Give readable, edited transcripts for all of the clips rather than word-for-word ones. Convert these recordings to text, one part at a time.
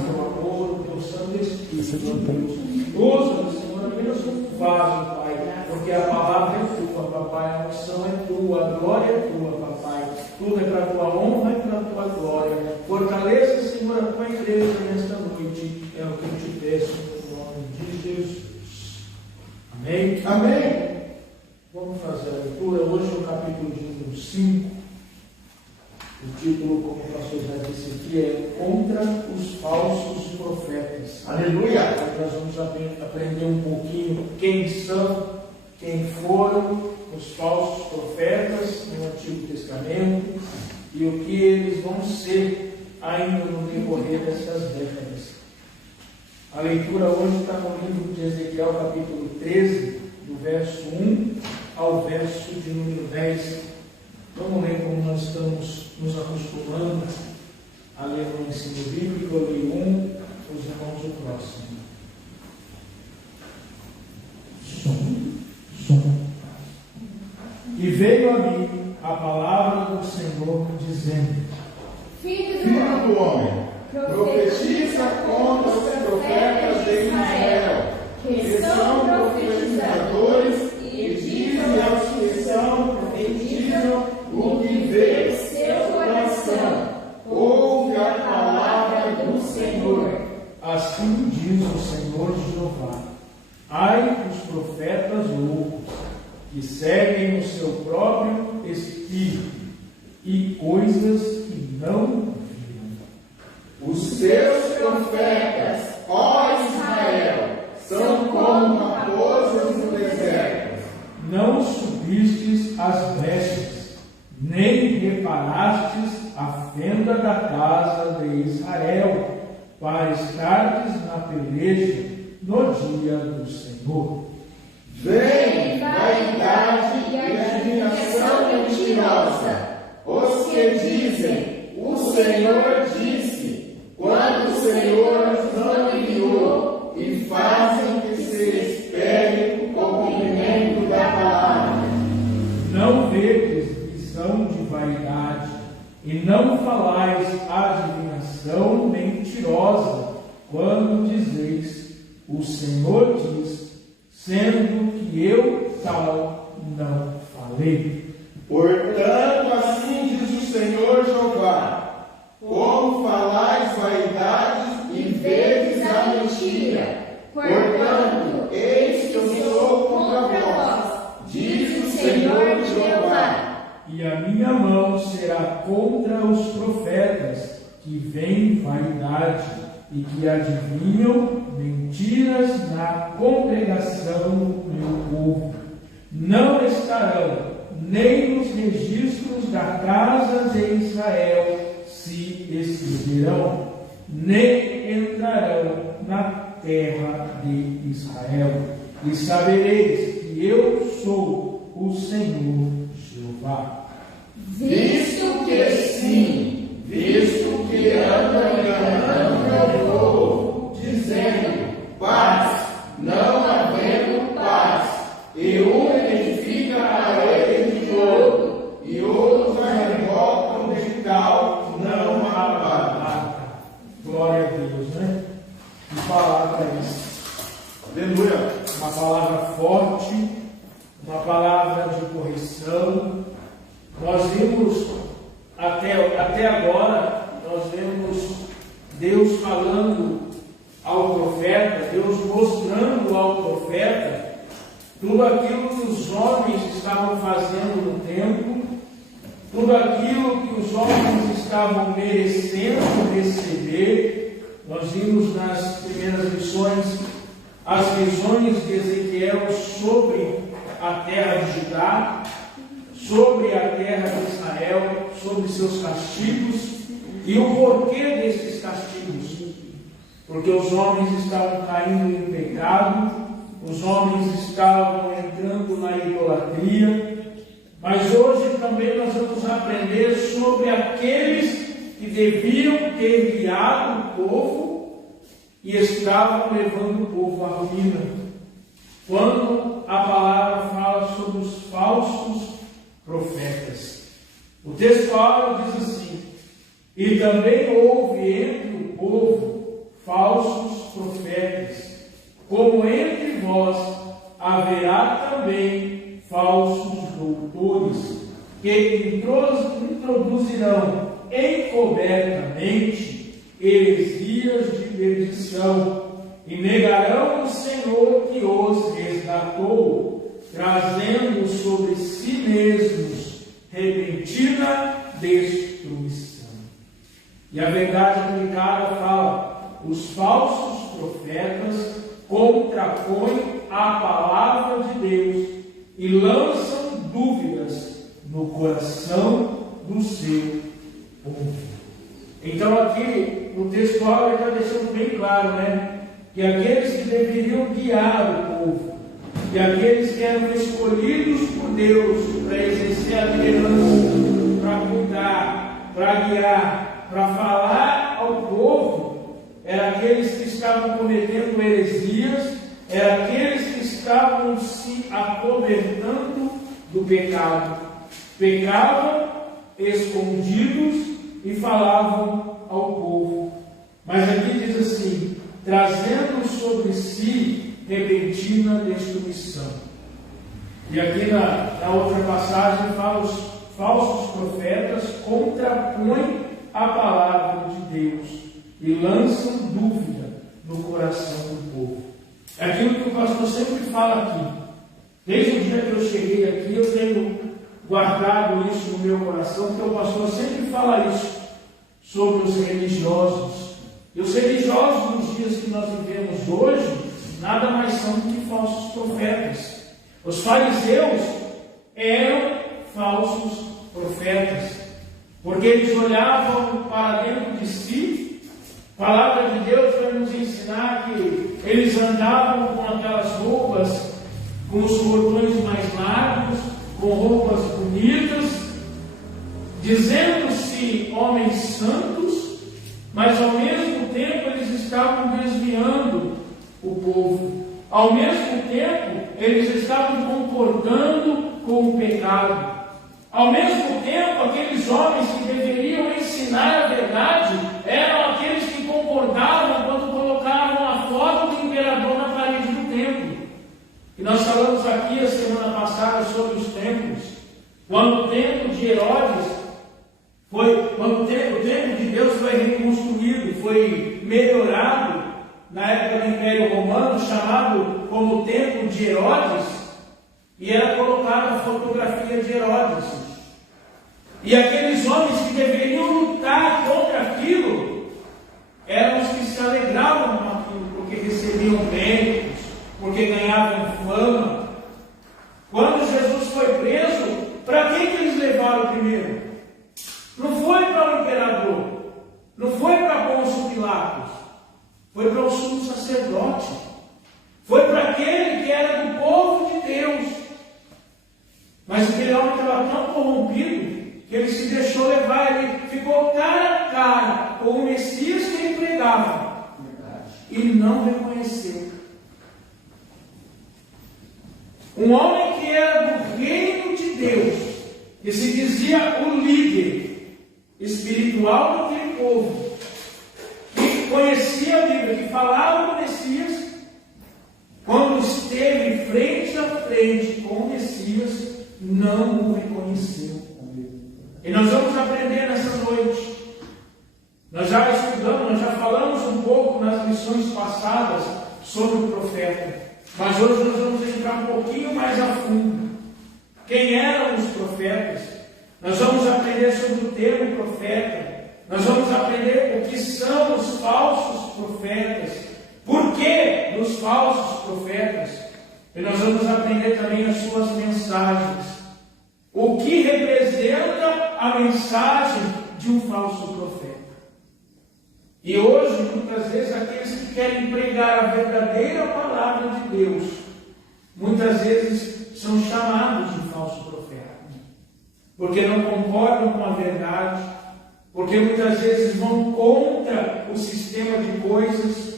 teu amor, o teu Santo Espírito. Usa-nos, Senhor, apenas um vaso, Pai, porque a palavra é tua, Papai, a unção é tua, a glória é tua, Papai. Tudo é para a tua honra e para a tua glória. Fortaleça, Senhor, a tua igreja nesta noite. É o que eu te peço, no nome de Jesus. Amém? Amém. Vamos fazer a leitura hoje no capítulo de número 5. O título, como o pastor já disse aqui, é Contra os Falsos Profetas. Aleluia! Nós vamos aprender um pouquinho quem são, quem foram os falsos profetas no Antigo Testamento e o que eles vão ser ainda no decorrer dessas décadas. A leitura hoje está no livro de Ezequiel, capítulo 13, do verso 1 ao verso de número 10. Vamos ler como nós estamos nos acostumando a ler no ensino bíblico. Eu li um, os irmãos o próximo. Som. E veio a mim a palavra do Senhor, dizendo: Filho do homem, profetiza contra os profetas de Israel, que são profetizadores, e dizem aos que são profetizam o que vê seu coração. Ouve a palavra do Senhor. Assim diz o Senhor Jeová: ai dos profetas loucos, que seguem o seu próprio espírito e coisas que não viram. Os seus profetas, ó Israel, são como raposas no deserto. Não subistes as vestes, nem reparastes a fenda da casa de Israel, para estardes na peleja no dia do Senhor. Vem, vaidade e admiração mentirosa, os que dizem: o Senhor disse, quando o Senhor não enviou, e fazem que se espere o cumprimento da palavra. Não vedes visão de vaidade, e não falais adivinação mentirosa, quando dizeis: o Senhor diz, sendo que eu tal não falei. Portanto, assim diz o Senhor Jeová: como falais vaidades e vedes a mentira, portanto, eis que eu sou contra vós, diz o Senhor Jeová. E a minha mão será contra os profetas que veem vaidade e que adivinham mentiras na congregação do meu povo. Não estarão nem nos registros da casa de Israel se escreverão, nem entrarão na terra de Israel. E sabereis que eu sou o Senhor Jeová. Visto que sim, visto que andam enganando meu povo, dizendo paz, não havendo paz, e um edifica parede de ouro, e outros arrebotam de cal, não há barraca. Glória a Deus, né? Que palavra é essa? Aleluia! Uma palavra forte, uma palavra de correção. Nós vimos até agora, nós vemos Deus falando ao profeta, Deus mostrando ao profeta tudo aquilo que os homens estavam fazendo no tempo, tudo aquilo que os homens estavam merecendo receber. Nós vimos nas primeiras lições as visões de Ezequiel sobre a terra de Judá, sobre a terra de Israel, sobre seus castigos e o porquê desses castigos. Porque os homens estavam caindo em pecado, os homens estavam entrando na idolatria, mas hoje também nós vamos aprender sobre aqueles que deviam ter guiado o povo e estavam levando o povo à ruína. Quando a palavra fala sobre os falsos profetas, o texto fala, diz assim: e também houve entre o povo introduzirão encobertamente heresias de perdição e negarão o Senhor que os resgatou, trazendo sobre si mesmos repentina destruição. E a verdade aplicada fala: os falsos profetas contrapõem a palavra de Deus e lançam dúvidas no coração do seu povo. Então aqui no textual ele está deixando bem claro, que aqueles que deveriam guiar o povo, e aqueles que eram escolhidos por Deus para exercer a liderança, para cuidar, para guiar, para falar ao povo, eram aqueles que estavam cometendo heresias, eram aqueles que estavam se acobertando do pecado. Pecavam escondidos e falavam ao povo. Mas aqui diz assim: trazendo sobre si repentina destruição. E aqui na outra passagem fala: os falsos profetas contrapõem a palavra de Deus e lançam dúvida no coração do povo. É aquilo que o pastor sempre fala aqui. Desde o dia que eu cheguei aqui, eu tenho guardado isso no meu coração, porque o pastor sempre fala isso sobre os religiosos. E os religiosos nos dias que nós vivemos hoje nada mais são do que falsos profetas. Os fariseus eram falsos profetas, porque eles olhavam para dentro de si. A palavra de Deus vai nos ensinar que eles andavam com aquelas roupas, com os cordões mais largos, com roupas bonitas, dizendo-se homens santos, mas ao mesmo tempo eles estavam desviando o povo. Ao mesmo tempo eles estavam concordando com o pecado. Ao mesmo tempo, aqueles homens que deveriam ensinar a verdade eram aqueles que concordavam quando colocavam a foto do imperador na parede do templo. E nós falamos aqui a semana passada sobre os templos. Quando o templo de Herodes quando o templo de Deus foi reconstruído, foi melhorado na época do Império Romano, chamado como Templo de Herodes, e era colocada a fotografia de Herodes. E aqueles homens que deveriam lutar contra aquilo eram os que se alegravam com aquilo, porque recebiam méritos, porque ganhavam fama. Quando Jesus foi preso, para quem que eles levaram primeiro? Não foi para o imperador, não foi para Pôncio Pilatos, foi para o sumo sacerdote, foi para aquele que era do povo de Deus. Mas aquele homem estava tão corrompido que ele se deixou levar, ele ficou cara a cara com o Messias que ele pregava. Ele não reconheceu. Um homem que era do reino de Deus, que se dizia o líder espiritual daquele povo, que conhecia a Bíblia, que falava do Messias, quando esteve frente a frente com o Messias, não o reconheceu. E nós vamos aprender nessa noite. Nós já estudamos, nós já falamos um pouco nas lições passadas sobre o profeta, mas hoje nós vamos entrar um pouquinho mais a fundo. Quem eram os profetas? Nós vamos aprender sobre o termo profeta. Nós vamos aprender o que são os falsos profetas. Por que dos falsos profetas? E nós vamos aprender também as suas mensagens. O que representa a mensagem de um falso profeta? E hoje, muitas vezes, aqueles que querem pregar a verdadeira palavra de Deus, muitas vezes são chamados de falso profeta, porque não concordam com a verdade, porque muitas vezes vão contra o sistema de coisas.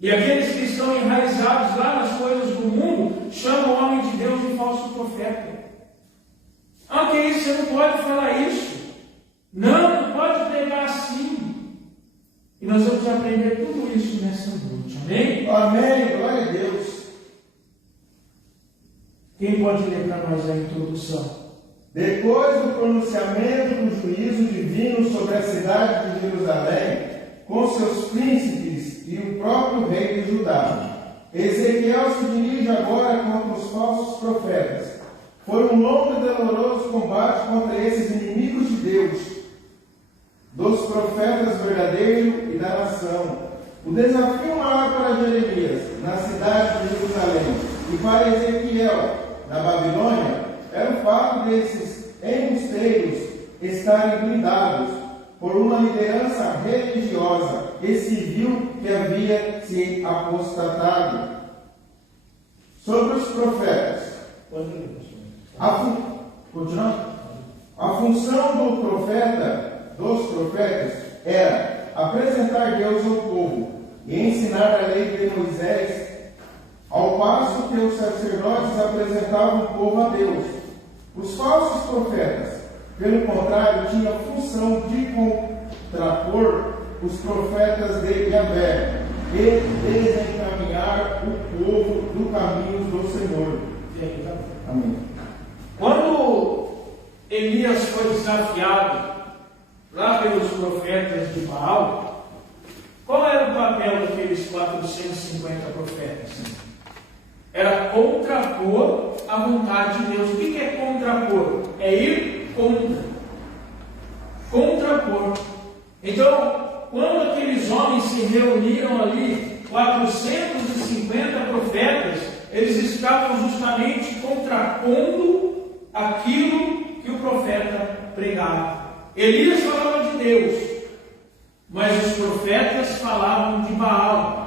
E aqueles que estão enraizados lá nas coisas do mundo chamam o homem de Deus de falso profeta. Ah, que isso? Você não pode falar isso. Não pode pregar assim. E nós vamos aprender tudo isso nessa noite. Amém? Amém. Glória a Deus. Quem pode ler para nós a introdução? Depois do pronunciamento do juízo divino sobre a cidade de Jerusalém, com seus príncipes e o próprio rei de Judá, Ezequiel se dirige agora contra os falsos profetas. Foi um longo e doloroso combate contra esses inimigos de Deus, dos profetas verdadeiros e da nação. O desafio maior para Jeremias, na cidade de Jerusalém, e para Ezequiel, na Babilônia, era o fato desses embusteiros estarem blindados por uma liderança religiosa e civil que havia se apostatado. Sobre os profetas. A função dos profetas, era apresentar Deus ao povo e ensinar a lei de Moisés, ao passo que os sacerdotes apresentavam o povo a Deus. Os falsos profetas, pelo contrário, tinham a função de contrapor os profetas de Yahvé e desencaminhar o povo do caminho do Senhor. Amém. Quando Elias foi desafiado lá pelos profetas de Baal, qual era o papel daqueles 450 profetas? Era contrapor a vontade de Deus. O que é contrapor? É ir contra. Contrapor. Então, quando aqueles homens se reuniram ali, 450 profetas, eles estavam justamente contrapondo aquilo que o profeta pregava. Elias falava de Deus, mas os profetas falavam de Baal.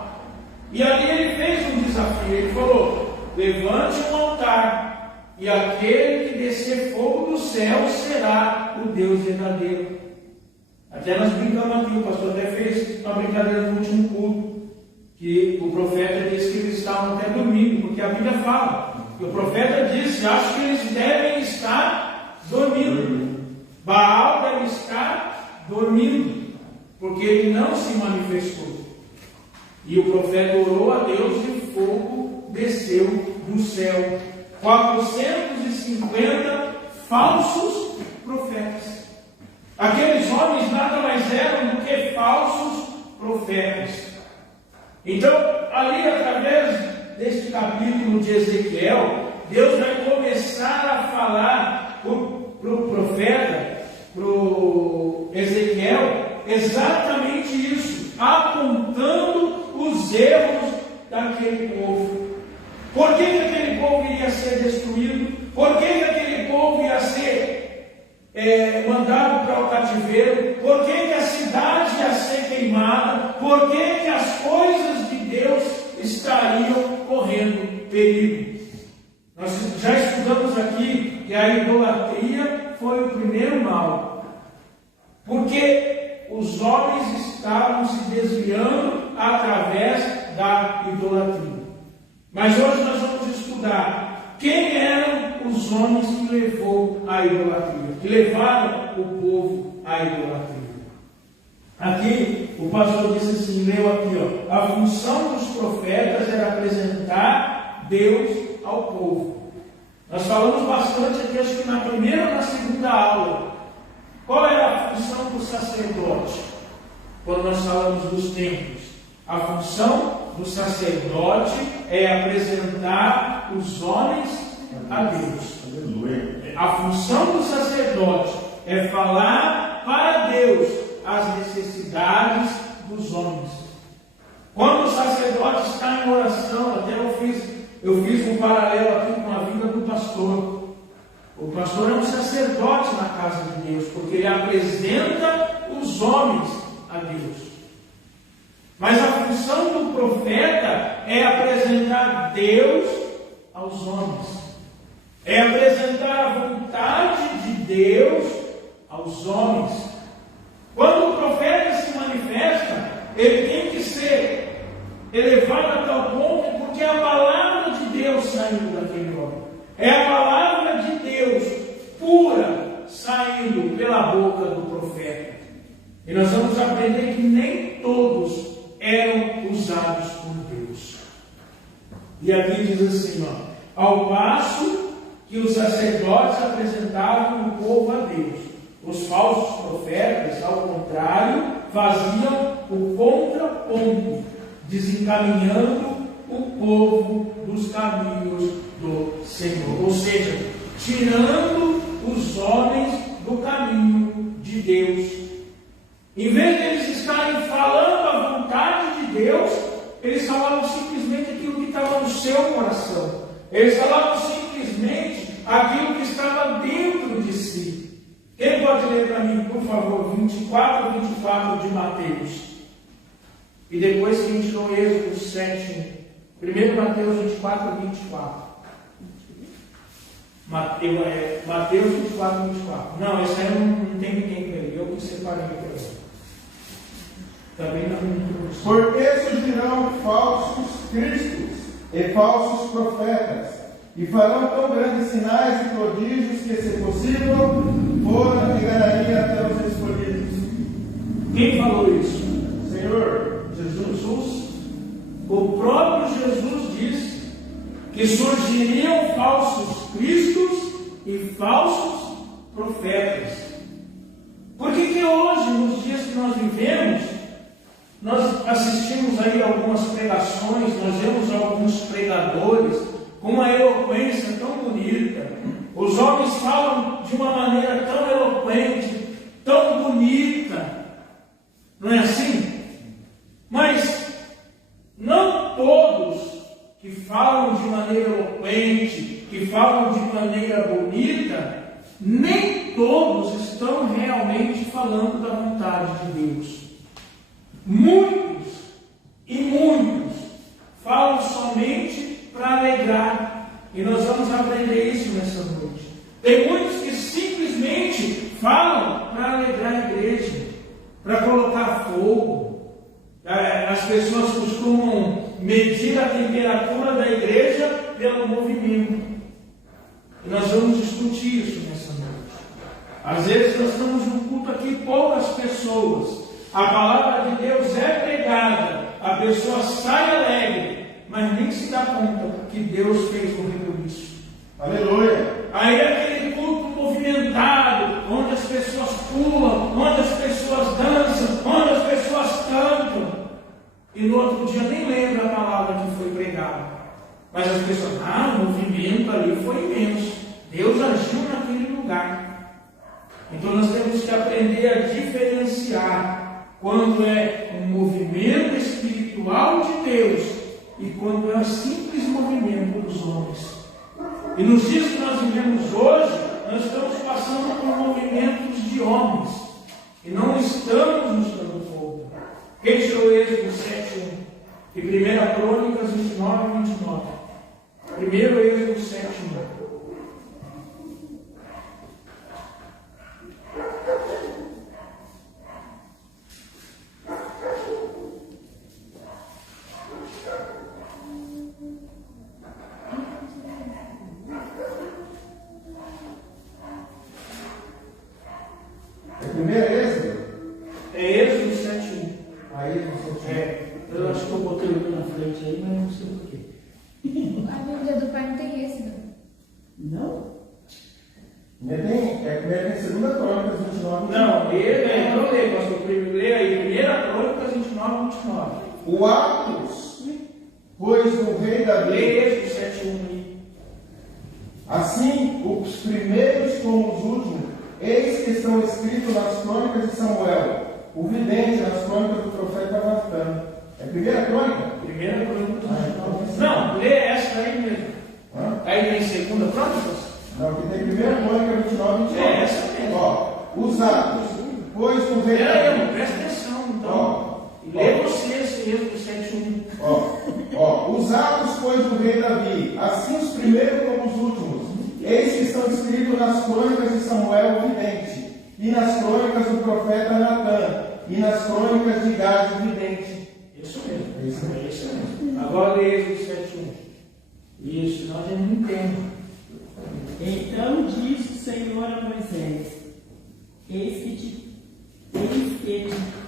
E ali ele fez um desafio, ele falou: levante um altar, e aquele que descer fogo do céu será o Deus verdadeiro. Até nós brincamos aqui, o pastor até fez uma brincadeira no último culto, que o profeta disse que eles estavam até dormindo, porque a Bíblia fala, e o profeta disse: acho que eles devem estar dormindo. Baal deve estar dormindo, porque ele não se manifestou. E o profeta orou a Deus e o fogo desceu do céu. 450 falsos profetas. Aqueles homens nada mais eram do que falsos profetas. Então, ali através deste capítulo de Ezequiel, Deus vai começar a falar para o profeta, para o Ezequiel, exatamente isso, apontando os erros daquele povo. Por que aquele povo iria ser destruído? Por que aquele povo ia ser mandado para o cativeiro? Por que a cidade ia ser queimada? Por que as coisas de Deus estariam correndo perigo? Nós já estudamos aqui que a idolatria foi o primeiro mal, porque os homens estavam se desviando através da idolatria. Mas hoje nós vamos estudar quem eram os homens que levou à idolatria, que levaram o povo à idolatria. Aqui o pastor disse assim, leu aqui, ó, a função dos profetas era apresentar Deus ao povo. Nós falamos bastante aqui, acho que na primeira ou na segunda aula. Qual era a função do sacerdote? Quando nós falamos dos templos, a função do sacerdote é apresentar os homens a Deus. Aleluia. A função do sacerdote é falar para Deus as necessidades dos homens. Quando o sacerdote está em oração, até eu fiz um paralelo aqui com a vida do pastor. O pastor é um sacerdote na casa de Deus, porque ele apresenta os homens a Deus. Mas a função do profeta é apresentar Deus aos homens. É apresentar a vontade de Deus aos homens. Quando o profeta se manifesta, ele tem que ser elevado a tal ponto, porque é a palavra de Deus saindo daquele homem. É a palavra de Deus pura saindo pela boca do profeta. E nós vamos aprender que nem todos eram usados por Deus. E aqui diz assim, ó, ao passo que os sacerdotes apresentavam o povo a Deus. Os falsos profetas, ao contrário, faziam o contraponto, desencaminhando o povo dos caminhos do Senhor. Ou seja, tirando os homens do caminho de Deus. Em vez de eles estarem falando a vontade de Deus, eles falavam simplesmente aquilo que estava no seu coração. Eles falavam simplesmente aquilo que estava dentro de si. Quem pode ler para mim, por favor, 24 e 24 de Mateus? E depois que a gente lê o Êxodo 7, primeiro Mateus 24 e 24. Mateus 24 e 24. Não, esse aí não tem ninguém para ele. Eu que separei para ele. Também não. Porque surgirão falsos cristos e falsos profetas, e farão tão grandes sinais e prodígios que, se possível, foram enganaria até os escolhidos. Quem falou isso? Senhor Jesus. O próprio Jesus disse que surgiriam falsos cristos e falsos profetas. Por que hoje, nos dias que nós vivemos, nós assistimos aí algumas pregações, nós vemos alguns pregadores com uma eloquência tão bonita. Os homens falam de uma maneira tão eloquente, tão bonita. Não é assim? Mas não todos que falam de maneira eloquente, que falam de maneira bonita, nem todos estão realmente falando da vontade de Deus. Muitos falam somente para alegrar. E nós vamos aprender isso nessa noite. Tem muitos que simplesmente falam para alegrar a igreja, para colocar fogo. As pessoas costumam medir a temperatura da igreja pelo movimento. E nós vamos discutir isso nessa noite. Às vezes nós estamos num culto aqui, poucas pessoas. A palavra de Deus é pregada, a pessoa sai alegre, mas nem se dá conta que Deus fez o rebuliço. Aleluia! Aí é aquele culto movimentado, onde as pessoas pulam, onde as pessoas dançam, onde as pessoas cantam, e no outro dia nem lembra a palavra que foi pregada. Mas as pessoas, o movimento ali foi imenso, Deus agiu naquele lugar. Então nós temos que aprender a diferenciar quando é um movimento espiritual de Deus e quando é um simples movimento dos homens. E nos dias que nós vivemos hoje, nós estamos passando por movimentos de homens e não estamos nos dando fogo. Quem tirou Êxodo 7:1 e 1 Crônicas 29 e 29? Primeiro Êxodo 7:1. O Atos, pois o rei Davi, assim os primeiros como os últimos, eis que estão escritos nas crônicas de Samuel, o vidente nas crônicas do profeta Natan. É primeira crônica? Primeira crônica. Não, lê essa aí mesmo. Aí tem segunda crônicas? Não, aqui tem primeira crônica 29 e 29. É essa mesmo. Os Atos, pois o rei Davi. Presta atenção então. Lê você esse Êxodo 7:1. Os Atos, pois, do rei Davi, assim os primeiros como os últimos, eis que estão escritos nas crônicas de Samuel o vidente, e nas crônicas do profeta Natan, e nas crônicas de Gad o vidente. Isso mesmo. É isso mesmo. Agora lê Êxodo 7:1. Isso, nós não entendemos. Então disse o Senhor a Moisés: Eis que te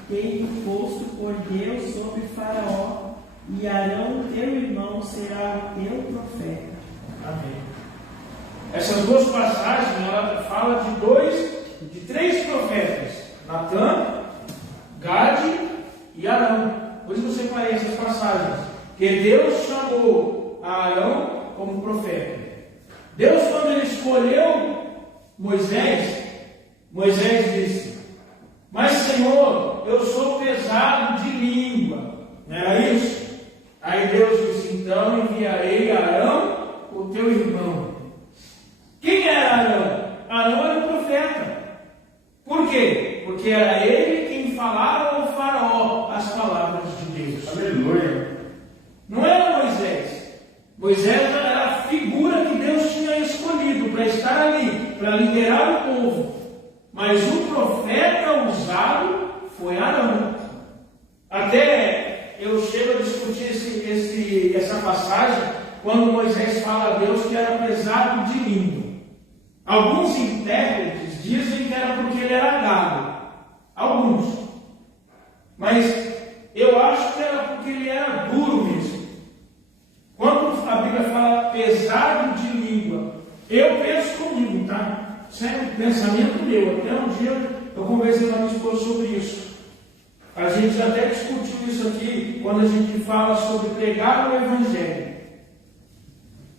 tenho posto por Deus sobre Faraó, e Arão, teu irmão, será o teu profeta. Amém. Essas duas passagens, ela fala de três profetas: Natã, Gade e Arão. Por isso você separei essas passagens. Que Deus chamou a Arão como profeta. Deus, quando ele escolheu Moisés disse: mas Senhor, eu sou pesado de língua. Não era isso? Aí Deus disse: então enviarei Arão, o teu irmão. Quem era Arão? Arão era o profeta. Por quê? Porque era ele quem falava ao faraó as palavras de Deus. Aleluia. Não era Moisés. Moisés era a figura que Deus tinha escolhido para estar ali, para liderar o povo. Mas o profeta usado foi Arão. Até eu chego a discutir essa passagem quando Moisés fala a Deus que era pesado de língua. Alguns intérpretes dizem que era porque ele era gago. Alguns. Mas eu acho que era porque ele era duro mesmo. Quando a Bíblia fala pesado de língua, eu penso comigo, tá? Isso é um pensamento meu. Até um dia eu conversei com a minha esposa sobre isso. A gente até discutiu isso aqui quando a gente fala sobre pregar o Evangelho.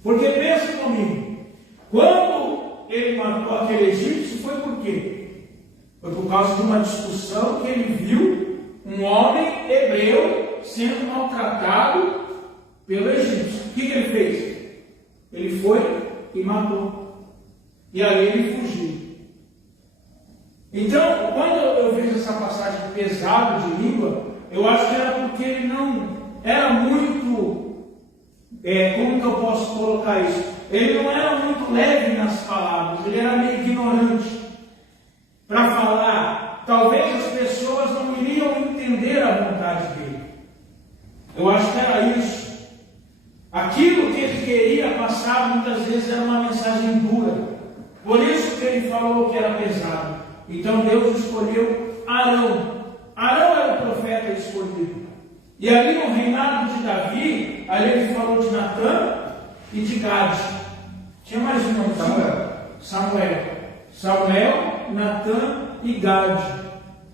Porque pensa comigo, quando ele matou aquele egípcio, foi por quê? Foi por causa de uma discussão que ele viu um homem hebreu sendo maltratado pelo egípcio. O que ele fez? Ele foi e matou. E aí ele fugiu. Então, quando eu vejo essa passagem pesado de língua, eu acho que era porque ele não era muito, como que eu posso colocar isso? Ele não era muito leve nas palavras, ele era meio ignorante. Para falar, talvez as pessoas não iriam entender a vontade dele. Eu acho que era isso. Aquilo que ele queria passar muitas vezes era uma mensagem dura. Por isso que ele falou que era pesado. Então Deus escolheu Arão. Arão era o profeta escolhido. E ali no reinado de Davi, ali ele falou de Natã e de Gade. Tinha mais um nome? Samuel, Natã e Gade.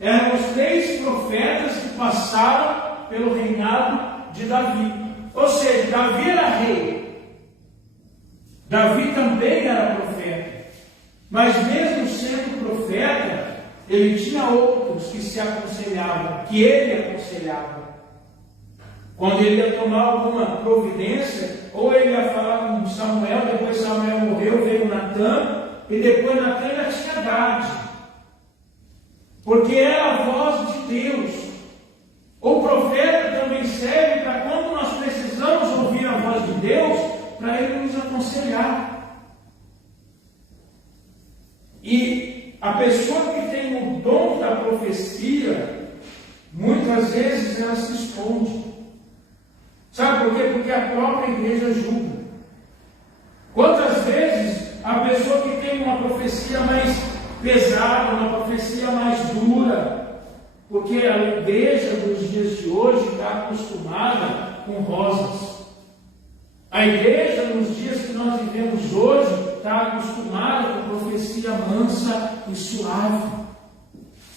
Eram os três profetas que passaram pelo reinado de Davi. Ou seja, Davi era rei. Davi também era profeta. Mas mesmo sendo profeta, ele tinha outros que se aconselhavam, que ele aconselhava. Quando ele ia tomar alguma providência, ou ele ia falar com Samuel, depois Samuel morreu, veio Natã, e depois Natã ainda tinha Gade. Porque era a voz de Deus. O profeta também serve para quando nós precisamos ouvir a voz de Deus, para ele nos aconselhar. E a pessoa que tem o dom da profecia, muitas vezes ela se esconde. Sabe por quê? Porque a própria igreja julga. Quantas vezes a pessoa que tem uma profecia mais pesada, uma profecia mais dura, porque a igreja dos dias de hoje está acostumada com rosas. A igreja nos dias que nós vivemos hoje está acostumada com profecia mansa e suave.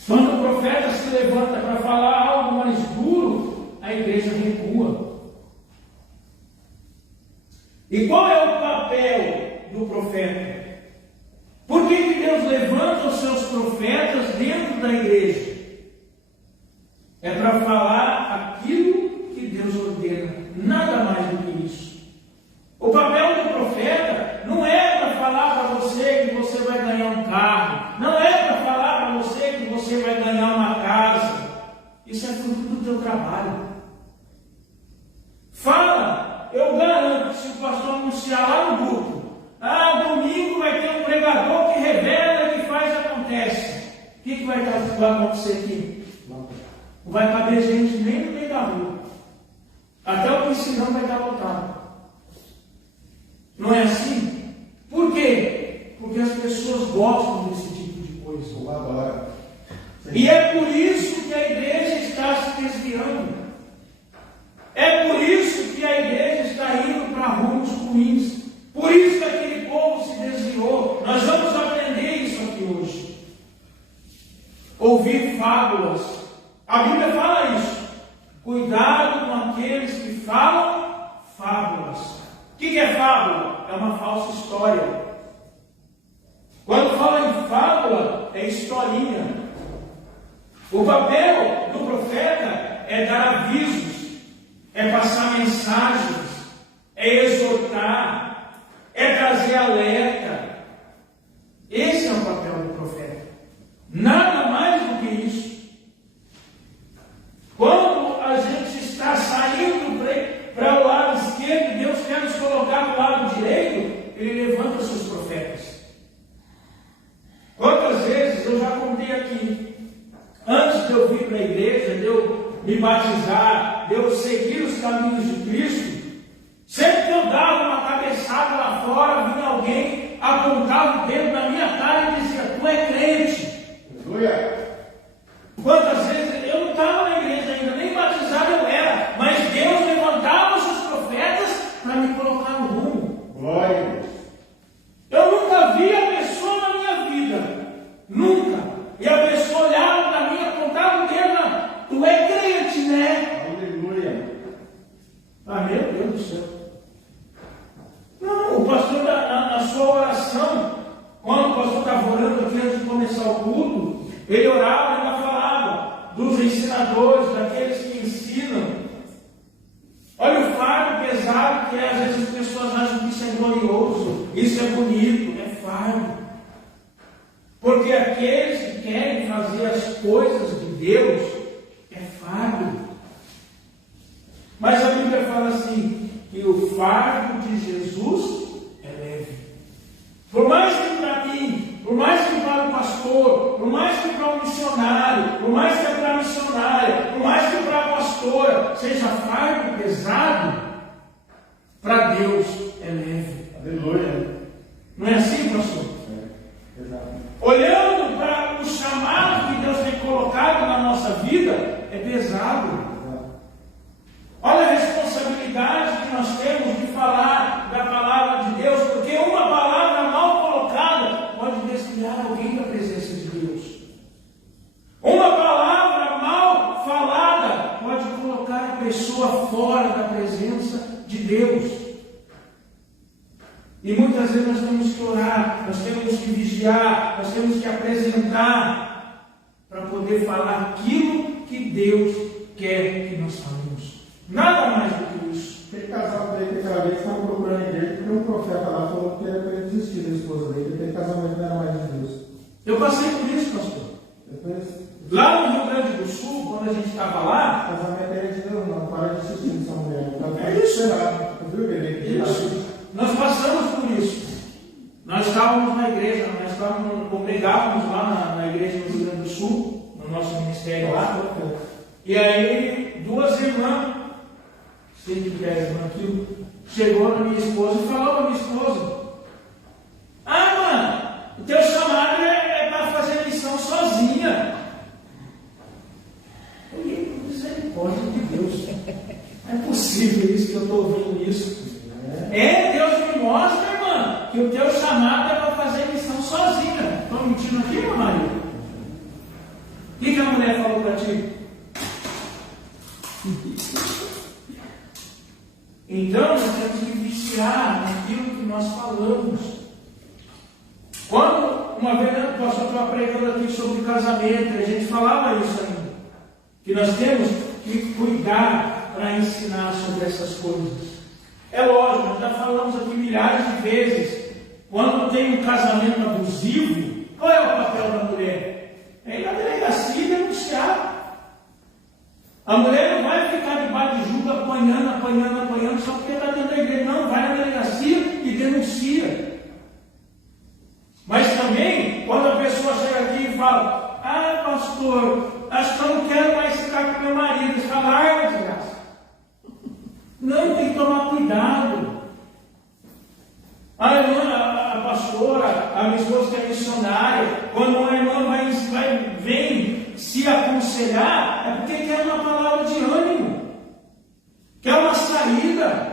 Quando o profeta se levanta para falar algo mais duro, a igreja recua. E qual é o papel do profeta? Por que Deus levanta os seus profetas dentro da igreja? É para falar aquilo que Deus ordena, nada mais do que isso. O papel do profeta não é para falar para você que você vai ganhar um carro, não é para falar para você que você vai ganhar uma casa. Isso é fruto do teu trabalho. Fala, eu garanto, se o pastor anunciar lá no grupo, domingo vai ter um pregador que revela, que faz, acontece. O que vai acontecer aqui? Não vai caber gente nem no meio da rua. Até o piscinão vai estar lotado. Não é assim? Por quê? Porque as pessoas gostam desse tipo de coisa. E é por isso que a igreja está se desviando. É por isso que a igreja está indo para rumos ruins. Por isso que aquele povo se desviou. Cuidado com aqueles que falam fábulas. O que é fábula? É uma falsa história. Quando fala em fábula, é historinha. O papel do profeta é dar avisos, é passar mensagens, é exortar, é trazer alerta. Esse é o papel do profeta. Nada mais do que isso. Quando a gente está saindo para o lado esquerdo, Deus quer nos colocar do lado direito, Ele levanta seus profetas. Quantas vezes eu já contei aqui, antes de eu vir para a igreja, de eu me batizar, de eu seguir os caminhos de Cristo, sempre que eu dava uma cabeçada lá fora, vinha alguém, apontava o dedo na minha cara e dizia: tu é crente. Aleluia. Quantas vezes eu não estava na igreja ainda, nem batizado eu era, mas Deus levantava os seus profetas para me colocar no rumo. Glória a Deus. Eu nunca vi a pessoa na minha vida, nunca. E a pessoa olhava para mim, apontava o dedo: tu é crente, né? Aleluia. Ah, meu Deus do céu. Não, o pastor, na sua oração, quando o pastor estava orando aqui antes de começar o culto, ele orava e ainda falava dos ensinadores, daqueles que ensinam. Olha o fardo pesado que é, às vezes as pessoas acham que isso é glorioso, isso é bonito, é fardo. Porque aqueles que querem fazer as coisas de Deus, é fardo. Mas a Bíblia fala assim, que o fardo de Jesus é leve. Por mais que para mim, por mais que para o pastor, por mais que para o missionário, por mais que para a missionária, por mais que para a pastora, seja fardo pesado, para Deus é leve. Aleluia. Não é assim, pastor? É, exato. Olhando para o chamado que Deus tem colocado na nossa vida, é pesado. Olha a responsabilidade que nós temos de falar da palavra de Deus, porque uma palavra mal colocada pode desviar alguém da presença de Deus. Uma palavra mal falada pode colocar a pessoa fora da presença de Deus. E muitas vezes nós temos que orar, nós temos que vigiar, nós temos que apresentar para poder falar aquilo que Deus quer que nós falemos. Nada mais do que isso. Tem casal por aí que aquela vez estavam procurando a igreja porque um profeta lá falou que era para ele desistir da esposa dele, porque aquele casamento não era mais de Deus. Eu passei por isso, pastor. Depois, Lá no Rio Grande do Sul, quando a gente estava lá, casamento era de Deus, não, para de insistir nessa mulher. É isso. Viu, bebê? isso, nós passamos por isso. Nós estávamos na igreja, nós congregávamos lá na igreja do Rio Grande do Sul, no nosso ministério lá. E aí, duas irmãs, sei que é irmã aquilo, chegou na minha esposa e falou para minha esposa: ah, mano, o teu chamado é para fazer missão sozinha. Eu digo: misericórdia de Deus, não é possível isso que eu estou ouvindo isso. Deus me mostra, irmã, que o teu chamado é para fazer missão sozinha. Estou mentindo aqui, meu marido? O que a mulher falou para ti? Então, nós temos que vigiar naquilo que nós falamos. Quando uma vez o pastor estava pregando aqui sobre casamento, a gente falava isso ainda, que nós temos que cuidar para ensinar sobre essas coisas. É lógico, nós já falamos aqui milhares de vezes, quando tem um casamento abusivo, qual é o papel da mulher? É ir na delegacia e denunciar. A mulher não vai ficar debaixo de julgo apanhando, só porque está dentro da igreja. Não, vai na delegacia e denuncia. Mas também, quando a pessoa chega aqui e fala: ah, pastor, acho que eu não quero mais ficar com meu marido. Você fala: larga, desgraça. Não, tem que tomar cuidado. A irmã, a pastora, a minha esposa que é missionária, quando uma irmã vem se aconselhar, é porque quer uma palavra de ânimo, quer uma saída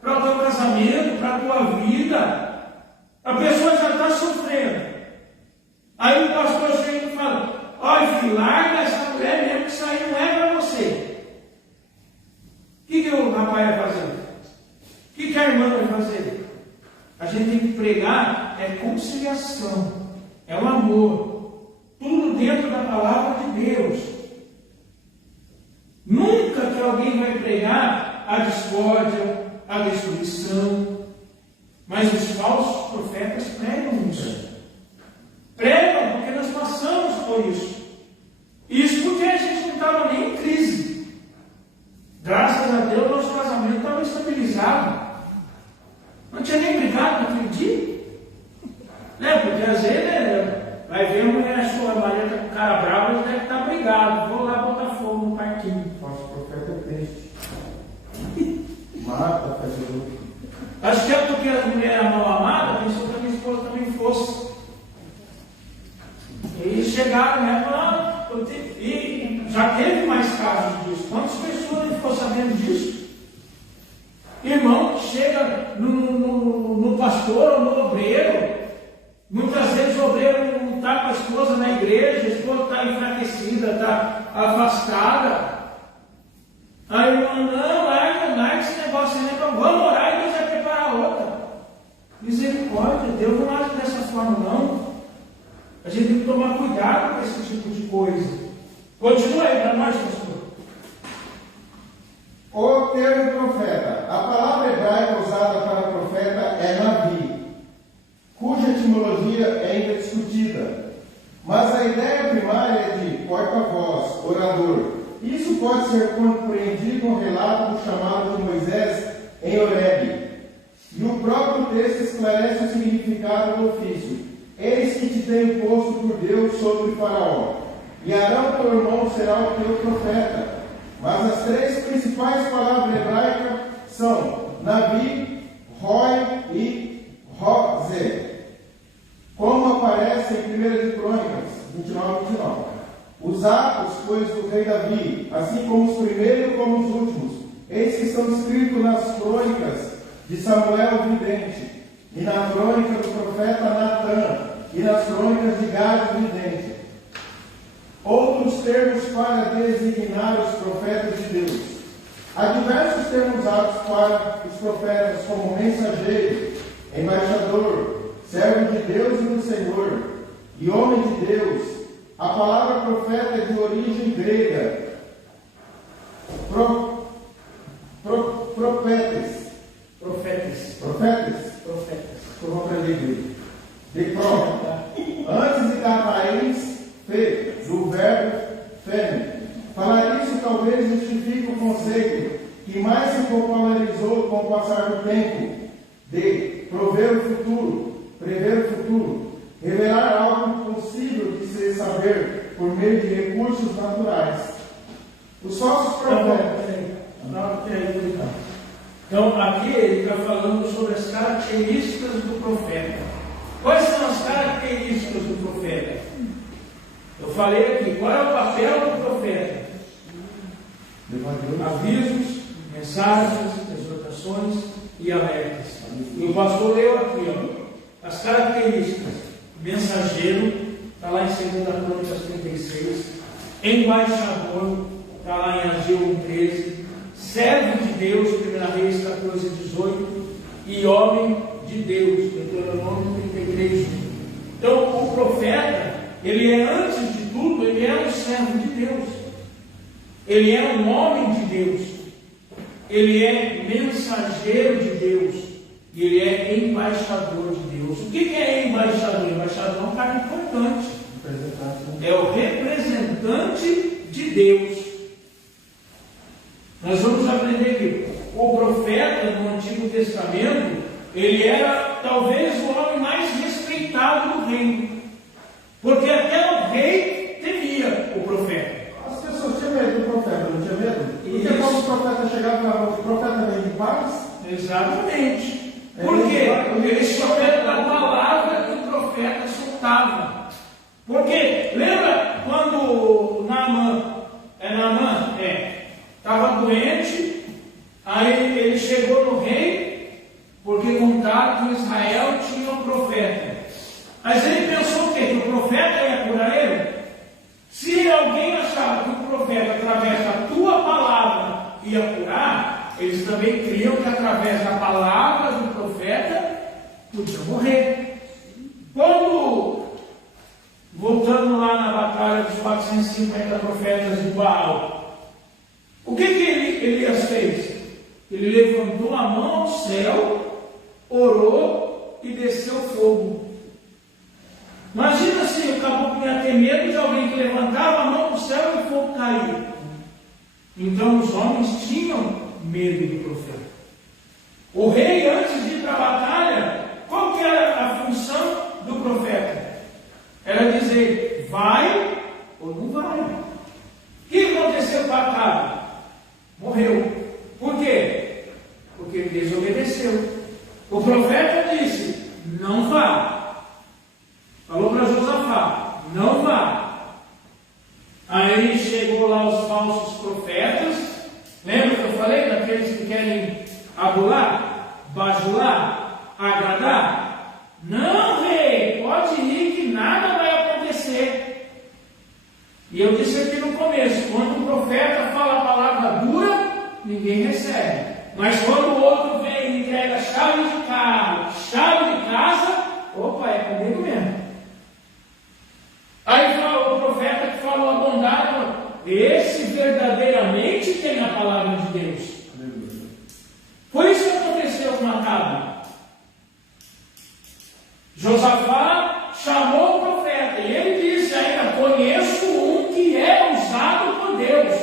para o teu casamento, para a tua vida. A pessoa já está sofrendo. Aí o pastor chega e fala: olha, filho, larga essa mulher mesmo, que isso aí não é para você. pai vai fazer? O que a irmã vai fazer? A gente tem que pregar conciliação, é o amor, tudo dentro da palavra de Deus. Nunca que alguém vai pregar a discórdia, a destruição, mas os falsos profetas pregam isso. Pregam porque nós passamos por isso. Isso porque a gente não estava nem em crise. Graças a Deus, nosso casamento estava estabilizado. Não tinha nem brigado naquele dia. Porque às vezes, vai ver uma mulher sua, Maria está com cara brava, ela deve estar brigado. Vou lá botar fogo no parquinho. Nosso profeta é triste. Mata, faz o outro. Acho que é porque a mulher era mal amada, pensou que a minha esposa também fosse. E eles chegaram, né? E já teve mais casos disso. Quantas pessoas não ficou sabendo disso? Irmão, chega no pastor ou no obreiro. Muitas vezes o obreiro não está com a esposa na igreja, a esposa está enfraquecida, está afastada. A irmã, não, larga esse negócio aí, vamos orar e Deus vai preparar outra. Misericórdia, Deus não age dessa forma, não. A gente tem que tomar cuidado com esse tipo de coisa. Continua aí para nós, pastor. O termo profeta. A palavra hebraica usada para profeta é Navi, cuja etimologia é ainda discutida. Mas a ideia primária é de porta-voz, orador. Isso pode ser compreendido no relato do chamado de Moisés em Horebe. E o próprio texto esclarece o significado do ofício. Eis que te tenho posto por Deus sobre Faraó, e Arão teu irmão será o teu profeta. Mas as três principais palavras hebraicas são Navi, Roi e Rosé, como aparece em 1 Crônicas 29:29. Os atos, pois, do rei Davi, assim como os primeiros como os últimos, eis que estão escritos nas crônicas de Samuel o vidente, e na crônica do profeta Natã, e nas crônicas de Gade o vidente. Outros termos para designar os profetas de Deus. Há diversos termos usados para os profetas, como mensageiro, embaixador, servo de Deus e do Senhor, e homem de Deus. A palavra profeta é de origem grega. Profetes. Vamos aprender grego. De pro. Antes de dar raiz, fe, do verbo fêmea. Falar isso talvez justifique o conceito que mais se popularizou com o passar do tempo, de prever o futuro, revelar algo possível de se saber por meio de recursos naturais. Os falsos profetas. Então, aqui ele está falando sobre as características do profeta. Quais são as características do profeta? Eu falei aqui, qual é o papel do profeta? Avisos, mensagens, exortações e alertas. E o pastor leu aqui, as características. Mensageiro, está lá em 2 Crônicas 36. Embaixador, está lá em Ageu 1:13. Servo de Deus, 1 Reis 14:18. E homem de Deus, Deuteronômio 33:1. Então, o profeta, ele é, antes de tudo, ele é um servo de Deus. Ele é um homem de Deus. Ele é mensageiro de Deus. E ele é embaixador de Deus. O que é embaixador? Embaixador é um cara importante. É o representante de Deus. Nós vamos aprender que o profeta no Antigo Testamento, ele era talvez o homem mais respeitado do reino. Porque até o rei temia o profeta. As pessoas tinham medo do profeta, não tinha medo? Porque quando o profeta chegava, o profeta veio de paz? Exatamente. Por quê? Porque eles tinham medo da palavra que o profeta soltava. Porque, lembra quando Naamã estava doente, aí ele chegou no rei, porque contaram que Israel tinha um profeta. Mas ele pensou o quê? Que o profeta ia curar ele? Se alguém achava que o profeta, através da tua palavra, ia curar, eles também criam que através da palavra do profeta podiam morrer. Quando, voltando lá na batalha dos 450 profetas de Baal, o que Elias fez? Ele levantou a mão ao céu, orou e desceu fogo. Imagina se o caboclo ia ter medo de alguém que levantava a mão para o céu e o fogo caía. Então os homens tinham medo do profeta. O rei, antes de ir para a batalha, qual que era a função do profeta? Era dizer, vai ou não vai. O que aconteceu com Acabe? Morreu. Por quê? Porque ele desobedeceu. O profeta disse, não vá. Falou para Josafá, não vá. Aí chegou lá os falsos profetas. Lembra que eu falei daqueles que querem adular, bajular, agradar? Não, rei, pode ir que nada vai acontecer. E eu disse aqui no começo, quando o profeta fala a palavra dura, ninguém recebe. Mas quando o outro vem e entrega chave de carro, chave de casa, opa, é comigo mesmo. Aí o profeta que falou a bondade, esse verdadeiramente tem a palavra de Deus. Foi isso que aconteceu com Acabe. Josafá chamou o profeta e ele disse ainda, conheço um que é usado por Deus.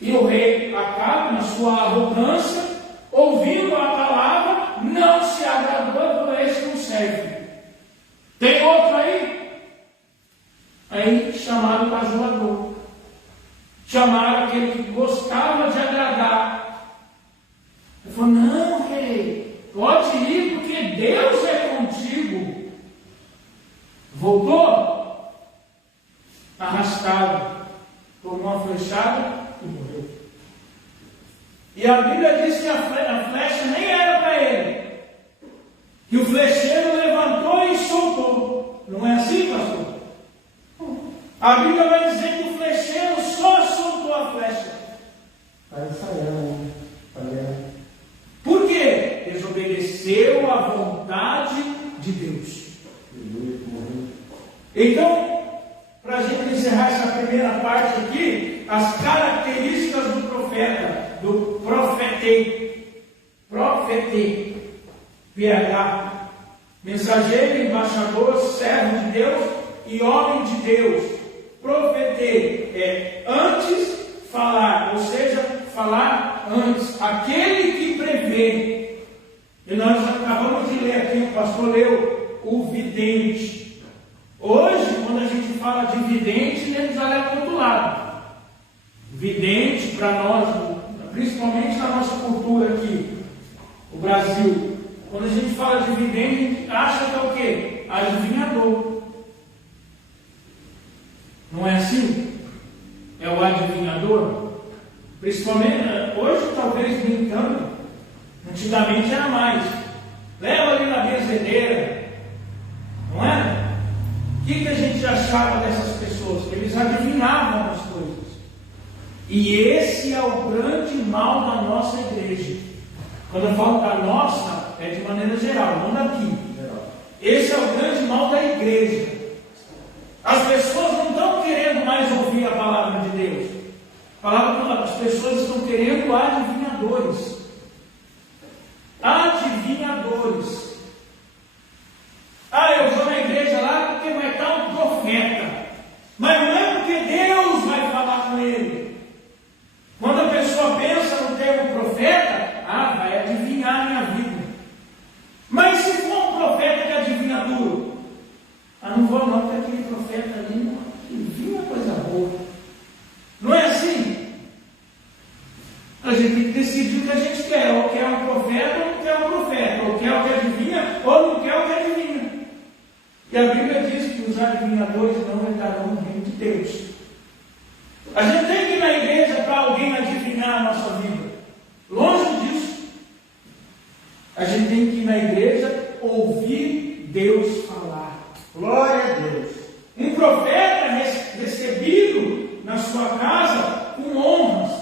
E o rei Acabe, na sua arrogância, ouvindo a palavra, não se agradou, por esse não serve. Tem outro aí? Aí chamaram o bajulador. Chamaram aquele que gostava de agradar. Ele falou, não, rei, pode ir porque Deus é contigo. Voltou, arrastado, tomou uma flechada e morreu. E a Bíblia diz que a flecha nem era para ele. Que o flecheiro levantou e soltou. Não é assim, pastor? A Bíblia vai dizer que o flecheiro só soltou a flecha. Por quê? Desobedeceu à vontade de Deus. Então, para a gente encerrar essa primeira parte aqui, as características do profeta, do profetei, PH, mensageiro, embaixador, servo de Deus e homem de Deus. Profetei é antes falar, ou seja, falar antes, aquele que prevê. E nós acabamos de ler aqui, o pastor leu, o vidente. Hoje, quando a gente fala de vidente, a gente já leva para o outro lado. Vidente, para nós, principalmente na nossa cultura aqui, o Brasil, quando a gente fala de vidente, a gente acha que é o quê? Adivinhador. Não é assim? É o adivinhador? Principalmente, hoje talvez brincando, antigamente era mais. Leva ali na benzedeira, não é? O que a gente achava dessas pessoas? Que eles adivinhavam as coisas. E esse é o grande mal da nossa igreja. Quando eu falo da nossa, é de maneira geral, não daqui. Esse é o grande mal da igreja. As pessoas não estão querendo mais ouvir a palavra de Deus. As pessoas estão querendo adivinhadores. Adivinhadores. Eu vou na igreja lá porque vai estar um profeta. Mas não é porque Deus vai falar com ele. Quando a pessoa pensa no termo profeta, vai adivinhar a minha vida. Mas se for um profeta que adivinha duro, não vou não, porque aquele profeta ali não adivinha coisa boa. Não é assim? A gente tem que decidir o que a gente quer. Ou quer um profeta ou não quer um profeta. Ou quer o que adivinha ou não quer o que adivinha. E a Bíblia diz que os adivinhadores não entrarão no reino de Deus. A gente tem que ir na igreja para alguém adivinhar a nossa vida. Longe disso. A gente tem que ir na igreja ouvir Deus falar. Glória a Deus. Um profeta recebido na sua casa com honras.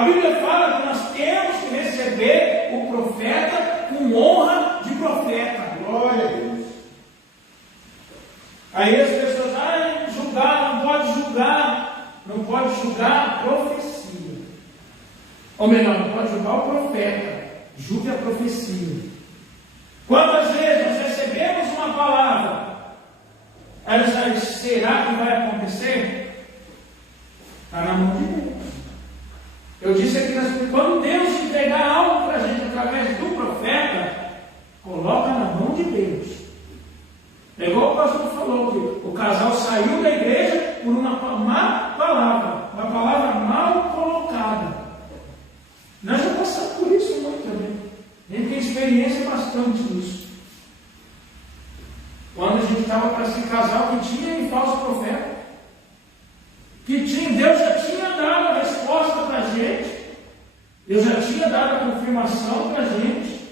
A Bíblia fala que nós temos que receber o profeta com honra de profeta. Glória a Deus. Aí as pessoas, julgar, não pode julgar a profecia. Ou melhor, não pode julgar o profeta, julgue a profecia. Quantas vezes nós recebemos uma palavra, será que vai acontecer? Está na mão de Deus. Eu disse aqui, quando Deus entregar algo para a gente através do profeta, coloca na mão de Deus. É igual o pastor falou, que o casal saiu da igreja por uma má palavra, uma palavra mal colocada. Nós já passamos por isso muito também. A gente tem experiência bastante nisso. Quando a gente estava para se casar, que tinha falso profeta, Deus já tinha dado a resposta para a gente, Deus já tinha dado a confirmação para a gente,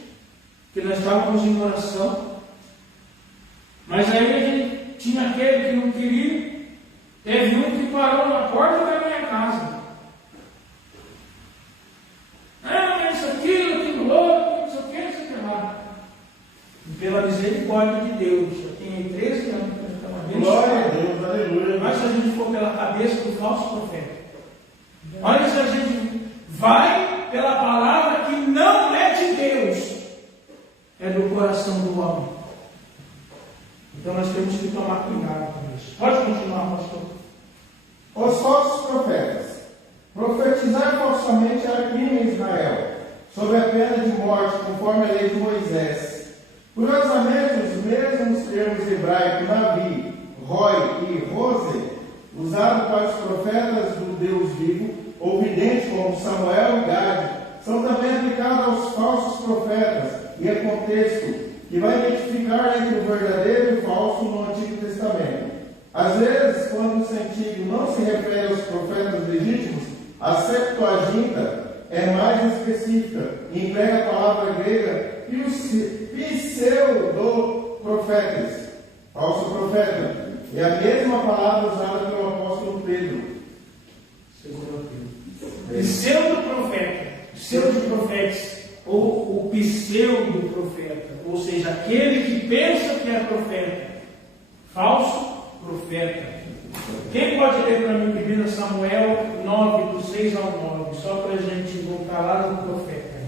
que nós estávamos em oração, mas aí a gente tinha aquele que não queria, teve um que parou na porta da minha casa. Isso aqui, aquilo outro, não sei o que lá. E pela misericórdia de Deus, eu tenho 13 anos que eu estava vendo. Glória a Deus, aleluia. Mas se a gente for pela cabeça do falso profeta, olha, se a gente vai pela palavra que não é de Deus, é do coração do homem. Então nós temos que tomar cuidado com isso. Pode continuar, pastor. Os falsos profetas. Profetizar falsamente era crime em Israel, sob a pena de morte, conforme a lei de Moisés. Curiosamente, os mesmos termos hebraicos Navi, Roi e Rose, usados para os profetas do Deus vivo, ou videntes como Samuel e Gade, são também aplicados aos falsos profetas, e é contexto que vai identificar entre o verdadeiro e o falso no Antigo Testamento. Às vezes, quando o sentido não se refere aos profetas legítimos, a Septuaginta é mais específica e emprega a palavra grega pseudo-profetas, falso profeta. É a mesma palavra usada pelo apóstolo Pedro. Pseudo-profeta, pseudo-profetas, ou o pseudo-profeta, ou seja, aquele que pensa que é profeta, falso profeta. Quem pode ler para mim, 1 Samuel 9, do 6 ao 9, só para a gente voltar lá no profeta.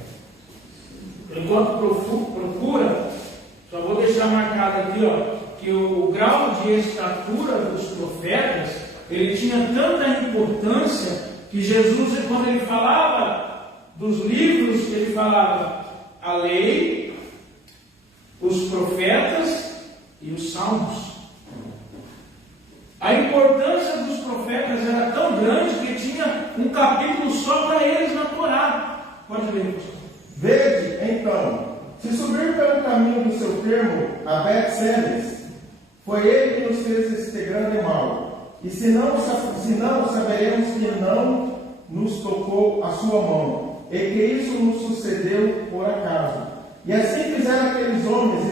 Enquanto procura, só vou deixar marcado aqui, que o grau de estatura dos profetas, ele tinha tanta importância, que Jesus, quando ele falava dos livros, ele falava a lei, os profetas e os salmos. A importância dos profetas era tão grande que tinha um capítulo só para eles na Torá. Pode ler, pastor. Vede, então, se subir pelo caminho do seu termo a Bet-Semes, foi ele que nos fez este grande mal. E se não, saberemos que não nos tocou a sua mão, e que isso nos sucedeu por acaso. E assim fizeram aqueles homens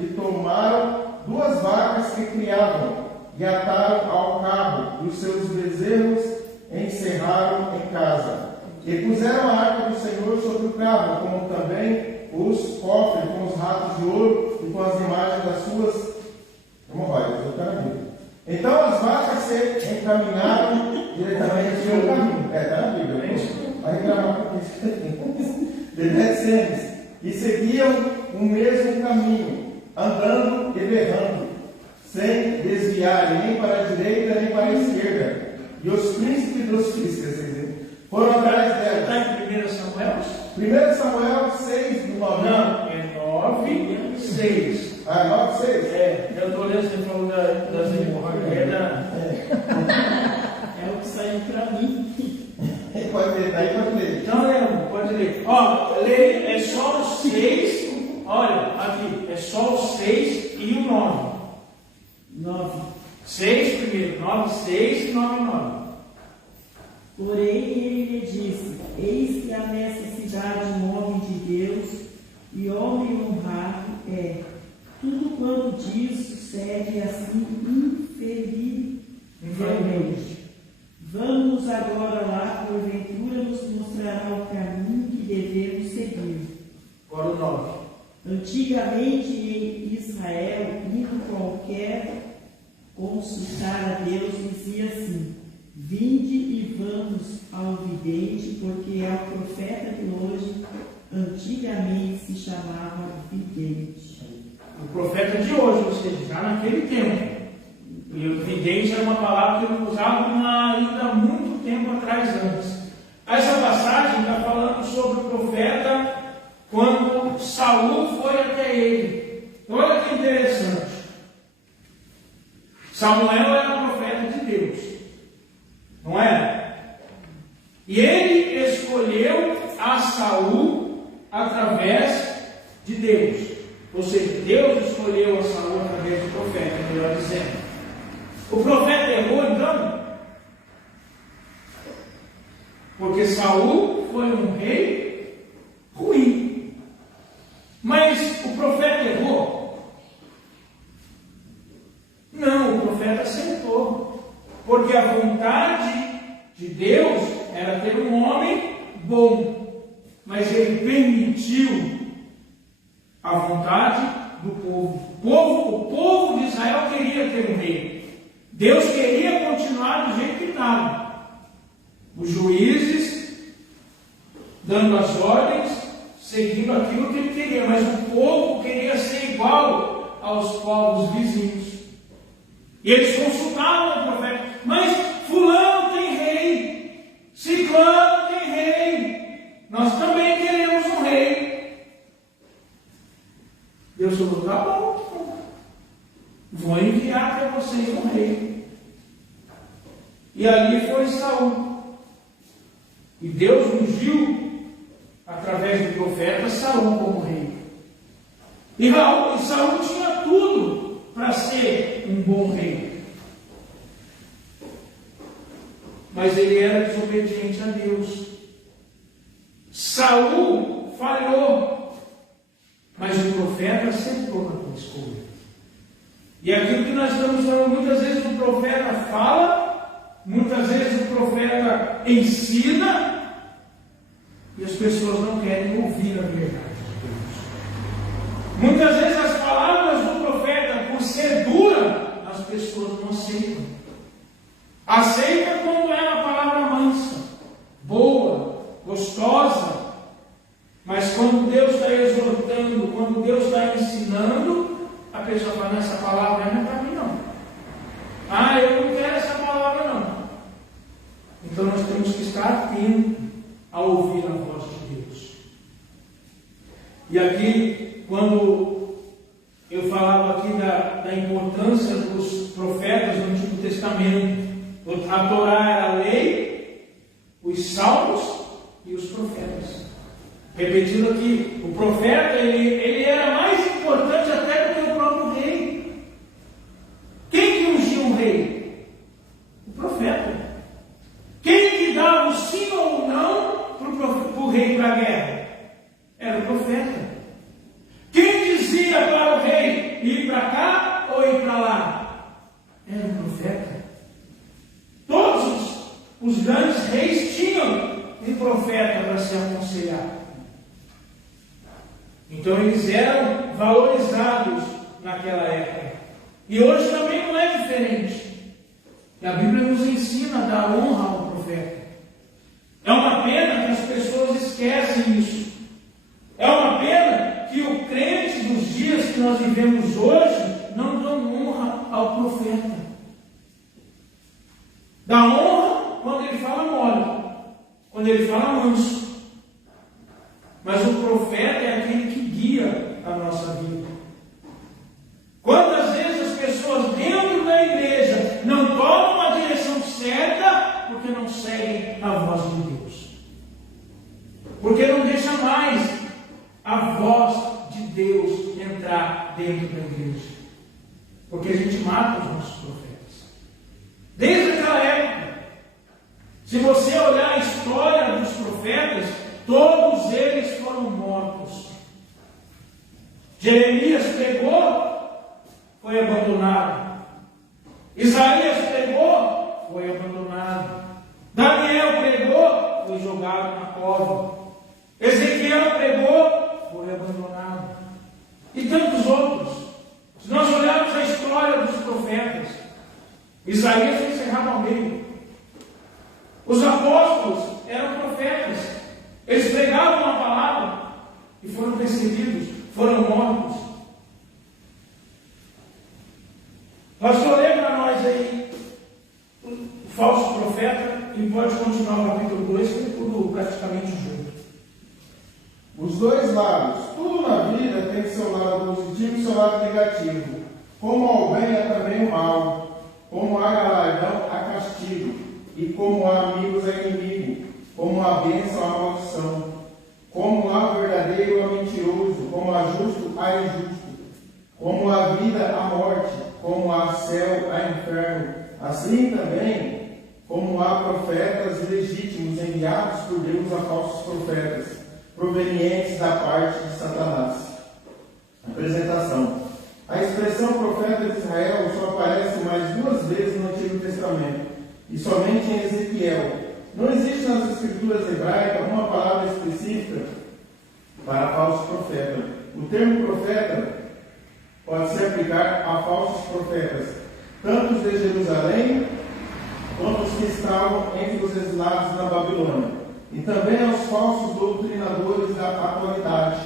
e tomaram 2 vacas que criavam, e ataram ao carro, e os seus bezerros encerraram em casa. E puseram a arca do Senhor sobre o carro, como também os cofres com os ratos de ouro e com as imagens das suas hemorroidas. Então as vacas se encaminharam diretamente pelo caminho. Está na Bíblia. Vai reclamar com isso. De Bet-Semes. E seguiam o mesmo caminho, andando e berrando, sem desviar nem para a direita nem para a esquerda. E os príncipes dos filhos foram atrás dela. Está em 1 Samuel? 1 Samuel 6, do 9. Não, é 9, 6. 9, 6? Eu estou lendo, você falou das hemorroidas. É o que saiu para mim. Pode ler, daí pode ler. Então, pode ler. É só os 6. Olha, aqui, é só os 6 e o 9. 9. 6 primeiro, 9, 6 e 9, 9. Porém, ele lhe disse: eis que a necessidade um homem de Deus e homem honrado é. Tudo quanto diz sucede assim inferivelmente. Vamos agora lá, porventura nos mostrará o caminho que devemos seguir. Agora o 9. Antigamente em Israel, indo qualquer consultar a Deus, dizia assim: vinde e vamos ao vidente, porque é o profeta de hoje, antigamente se chamava vidente. O profeta de hoje, ou seja, já naquele tempo. E o vidente era uma palavra que ele usava ainda há muito tempo atrás antes. Essa passagem está falando sobre o profeta quando Saul foi até ele. Olha que interessante. Samuel era profeta de Deus, não é? E ele escolheu a Saul através de Deus. Ou seja, Deus escolheu a Saul através do profeta, melhor dizendo. O profeta errou então? Porque Saul foi um rei ruim. Mas o profeta errou? Não, o profeta acertou. Porque a vontade de Deus era ter um homem bom. Mas ele permitiu a vontade do povo. O povo de Israel queria ter um rei. Deus queria continuar do jeito que estava. Os juízes dando as ordens, seguindo aquilo que ele queria, mas o povo queria ser igual aos povos vizinhos. E eles consultavam o profeta: mas fulano tem rei, ciclano tem rei, nós também queremos um rei. Deus falou: tá bom, vou enviar para vocês um rei. E ali foi Saul. E Deus ungiu, através do profeta, Saul como rei. E Saul tinha tudo para ser um bom rei. Mas ele era desobediente a Deus. Saul falhou, mas o profeta acertou na escolha. E aquilo que nós estamos falando, muitas vezes o profeta fala, muitas vezes o profeta ensina, e as pessoas não querem ouvir a verdade de Deus. Muitas vezes as palavras do profeta, por ser dura, as pessoas não aceitam. Aceita quando é uma palavra mansa, boa, gostosa. Mas quando Deus está exortando, quando Deus está ensinando, a pessoa fala: não, essa palavra não é para mim não. Ah, eu não quero essa palavra não. Então nós temos que estar atentos a ouvir a voz de Deus. E aqui, quando eu falava aqui da importância dos profetas no Antigo Testamento, a Torá era a lei, os salmos e os profetas. Repetindo aqui, o profeta ele era mais importante até do que o próprio rei. Quem que ungia um rei? O profeta. Quem que dava o sim ou não para o rei para a guerra? Era o profeta. Quem dizia para o rei ir para cá ou ir para lá? Era o profeta. Todos os grandes reis tinham um profeta para se aconselhar. Então eles eram valorizados naquela época. E hoje também não é diferente. E a Bíblia nos ensina a dar honra ao profeta. É uma pena que as pessoas esquecem isso. É uma pena que o crente dos dias que nós vivemos hoje não dão honra ao profeta. Dá honra quando ele fala mole, quando ele fala manso. Mas o profeta é aquele que guia a nossa vida. Quantas vezes as pessoas dentro da igreja não tomam a direção certa porque não seguem a voz de Deus? Porque não deixa mais a voz de Deus entrar dentro da igreja. Porque a gente mata os nossos profetas. Desde aquela época, se você olhar a história dos profetas, todos eles foram mortos. Jeremias pregou, foi abandonado. Isaías pregou, foi abandonado. Daniel pregou, foi jogado na cova. Ezequiel pregou, foi abandonado. E tantos outros. Se nós olharmos a história dos profetas, Isaías foi encerrado ao meio. Os apóstolos eram profetas. Eles pregavam uma palavra e foram perseguidos, foram mortos. Pastor, lê para nós aí o falso profeta e pode continuar o capítulo 2, que é tudo praticamente junto. Os dois lados. Tudo na vida tem seu lado positivo e seu lado negativo. Como ao bem há também o mal. Como há galardão, há castigo. E como há amigos, há inimigo. Como há bênção, há maldição. Como há verdadeiro, há mentiroso. Como há justo, há injusto. Como há vida, há morte. Como há céu, há inferno. Assim também, como há profetas legítimos enviados por Deus a falsos profetas, provenientes da parte de Satanás. Apresentação. A expressão profeta de Israel só aparece mais 2 vezes no Antigo Testamento, e somente em Ezequiel. Não existe nas escrituras hebraicas uma palavra específica para falso profeta. O termo profeta pode se aplicar a falsos profetas, tanto os de Jerusalém, quanto os que estavam entre os exilados na Babilônia, e também aos falsos doutrinadores da atualidade,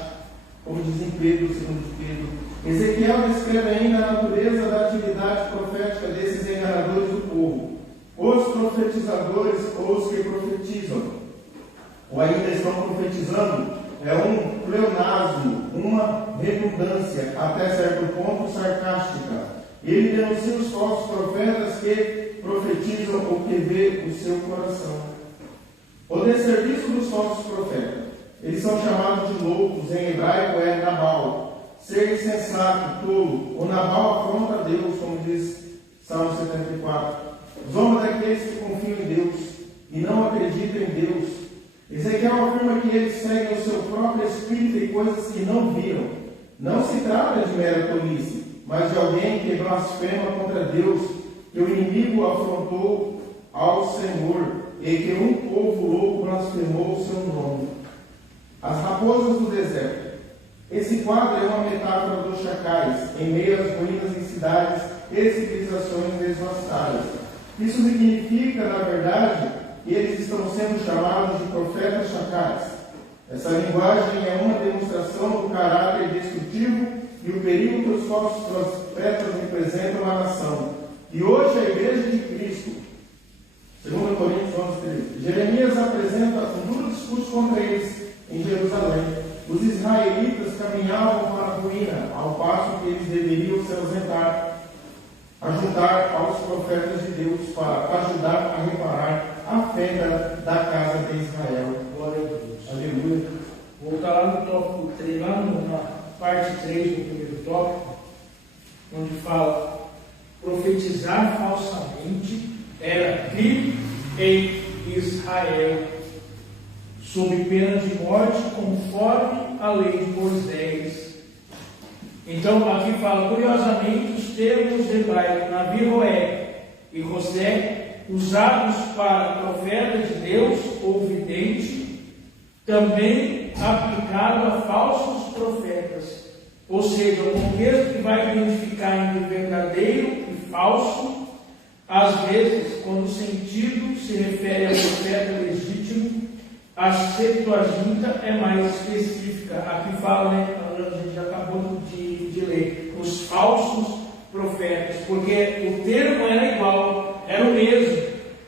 como diz em Pedro, segundo Pedro. Ezequiel descreve ainda a natureza da atividade profética desses enganadores do povo, os profetizadores ou os que profetizam, ou ainda estão profetizando, é um pleonasmo, uma redundância, até certo ponto sarcástica. Ele denuncia os falsos profetas que profetizam o que vê o seu coração. O desserviço dos falsos profetas. Eles são chamados de loucos, em hebraico é Nabal. Ser insensato, tolo. O Nabal afronta a Deus, como diz Salmo 74. Zomba daqueles que confiam em Deus e não acreditam em Deus. Ezequiel afirma que eles seguem o seu próprio espírito e coisas que não viram. Não se trata de mera tolice, mas de alguém que blasfema contra Deus, que o inimigo afrontou ao Senhor, e que um povo louco blasfemou o seu nome. As raposas do deserto. Esse quadro é uma metáfora dos chacais, em meio às ruínas em cidades e civilizações devastadas. Isso significa, na verdade, que eles estão sendo chamados de profetas chacais. Essa linguagem é uma demonstração do caráter destrutivo e o perigo que os falsos profetas representam na nação. E hoje a Igreja de Cristo, 2 Coríntios 11:13, Jeremias apresenta um duro discurso contra eles em Jerusalém. Os israelitas caminhavam para a ruína, ao passo que eles deveriam se ausentar, ajudar aos profetas de Deus para ajudar a reparar a fé da casa de Israel. Glória a Deus. Aleluia. Voltar lá no tópico 3, lá na parte 3 do primeiro tópico, onde fala profetizar falsamente era crime em Israel, sob pena de morte, conforme a lei de Moisés. Então, aqui fala, curiosamente, os termos hebraicos Navi-Roé e José, usados para profeta de Deus ou vidente, também aplicado a falsos profetas. Ou seja, o contexto que vai identificar entre verdadeiro e falso, às vezes, quando o sentido se refere a profeta legítimo, a Septuaginta é mais específica. Aqui fala, né, a gente já acabou de ler, os falsos profetas, porque o termo era igual, era o mesmo.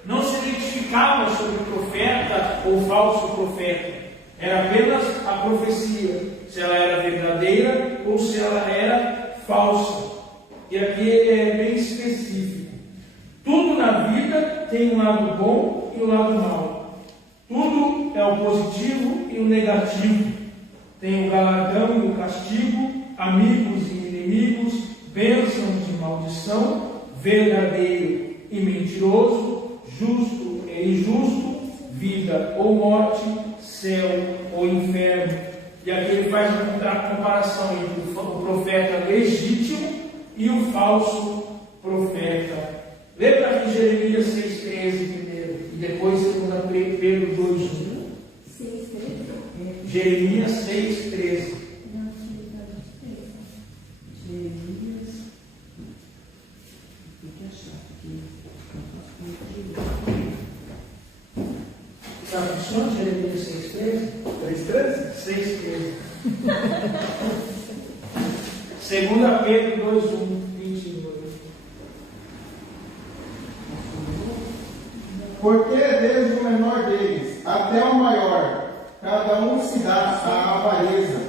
Não se identificava sobre profeta ou falso profeta. Era apenas a profecia, se ela era verdadeira ou se ela era falsa. E aqui é bem específico. Tudo na vida tem um lado bom e um lado mau. Tudo é o positivo e o negativo. Tem o galardão e o castigo, amigos e inimigos, bênçãos e maldição, verdadeiro e mentiroso, justo e injusto, vida ou morte, céu ou inferno. E aqui ele faz uma comparação entre o profeta legítimo e o falso profeta. Lembra aqui Jeremias 6,13 primeiro, e depois Pedro 2:1. Jeremias 6:13. Jeremias. Tem que achar aqui. Sabe o som de Jeremias 6:13? 6:13? 6:13. 2 Pedro 2:1-22. Porque desde o menor deles até o maior, cada um se dá à avareza.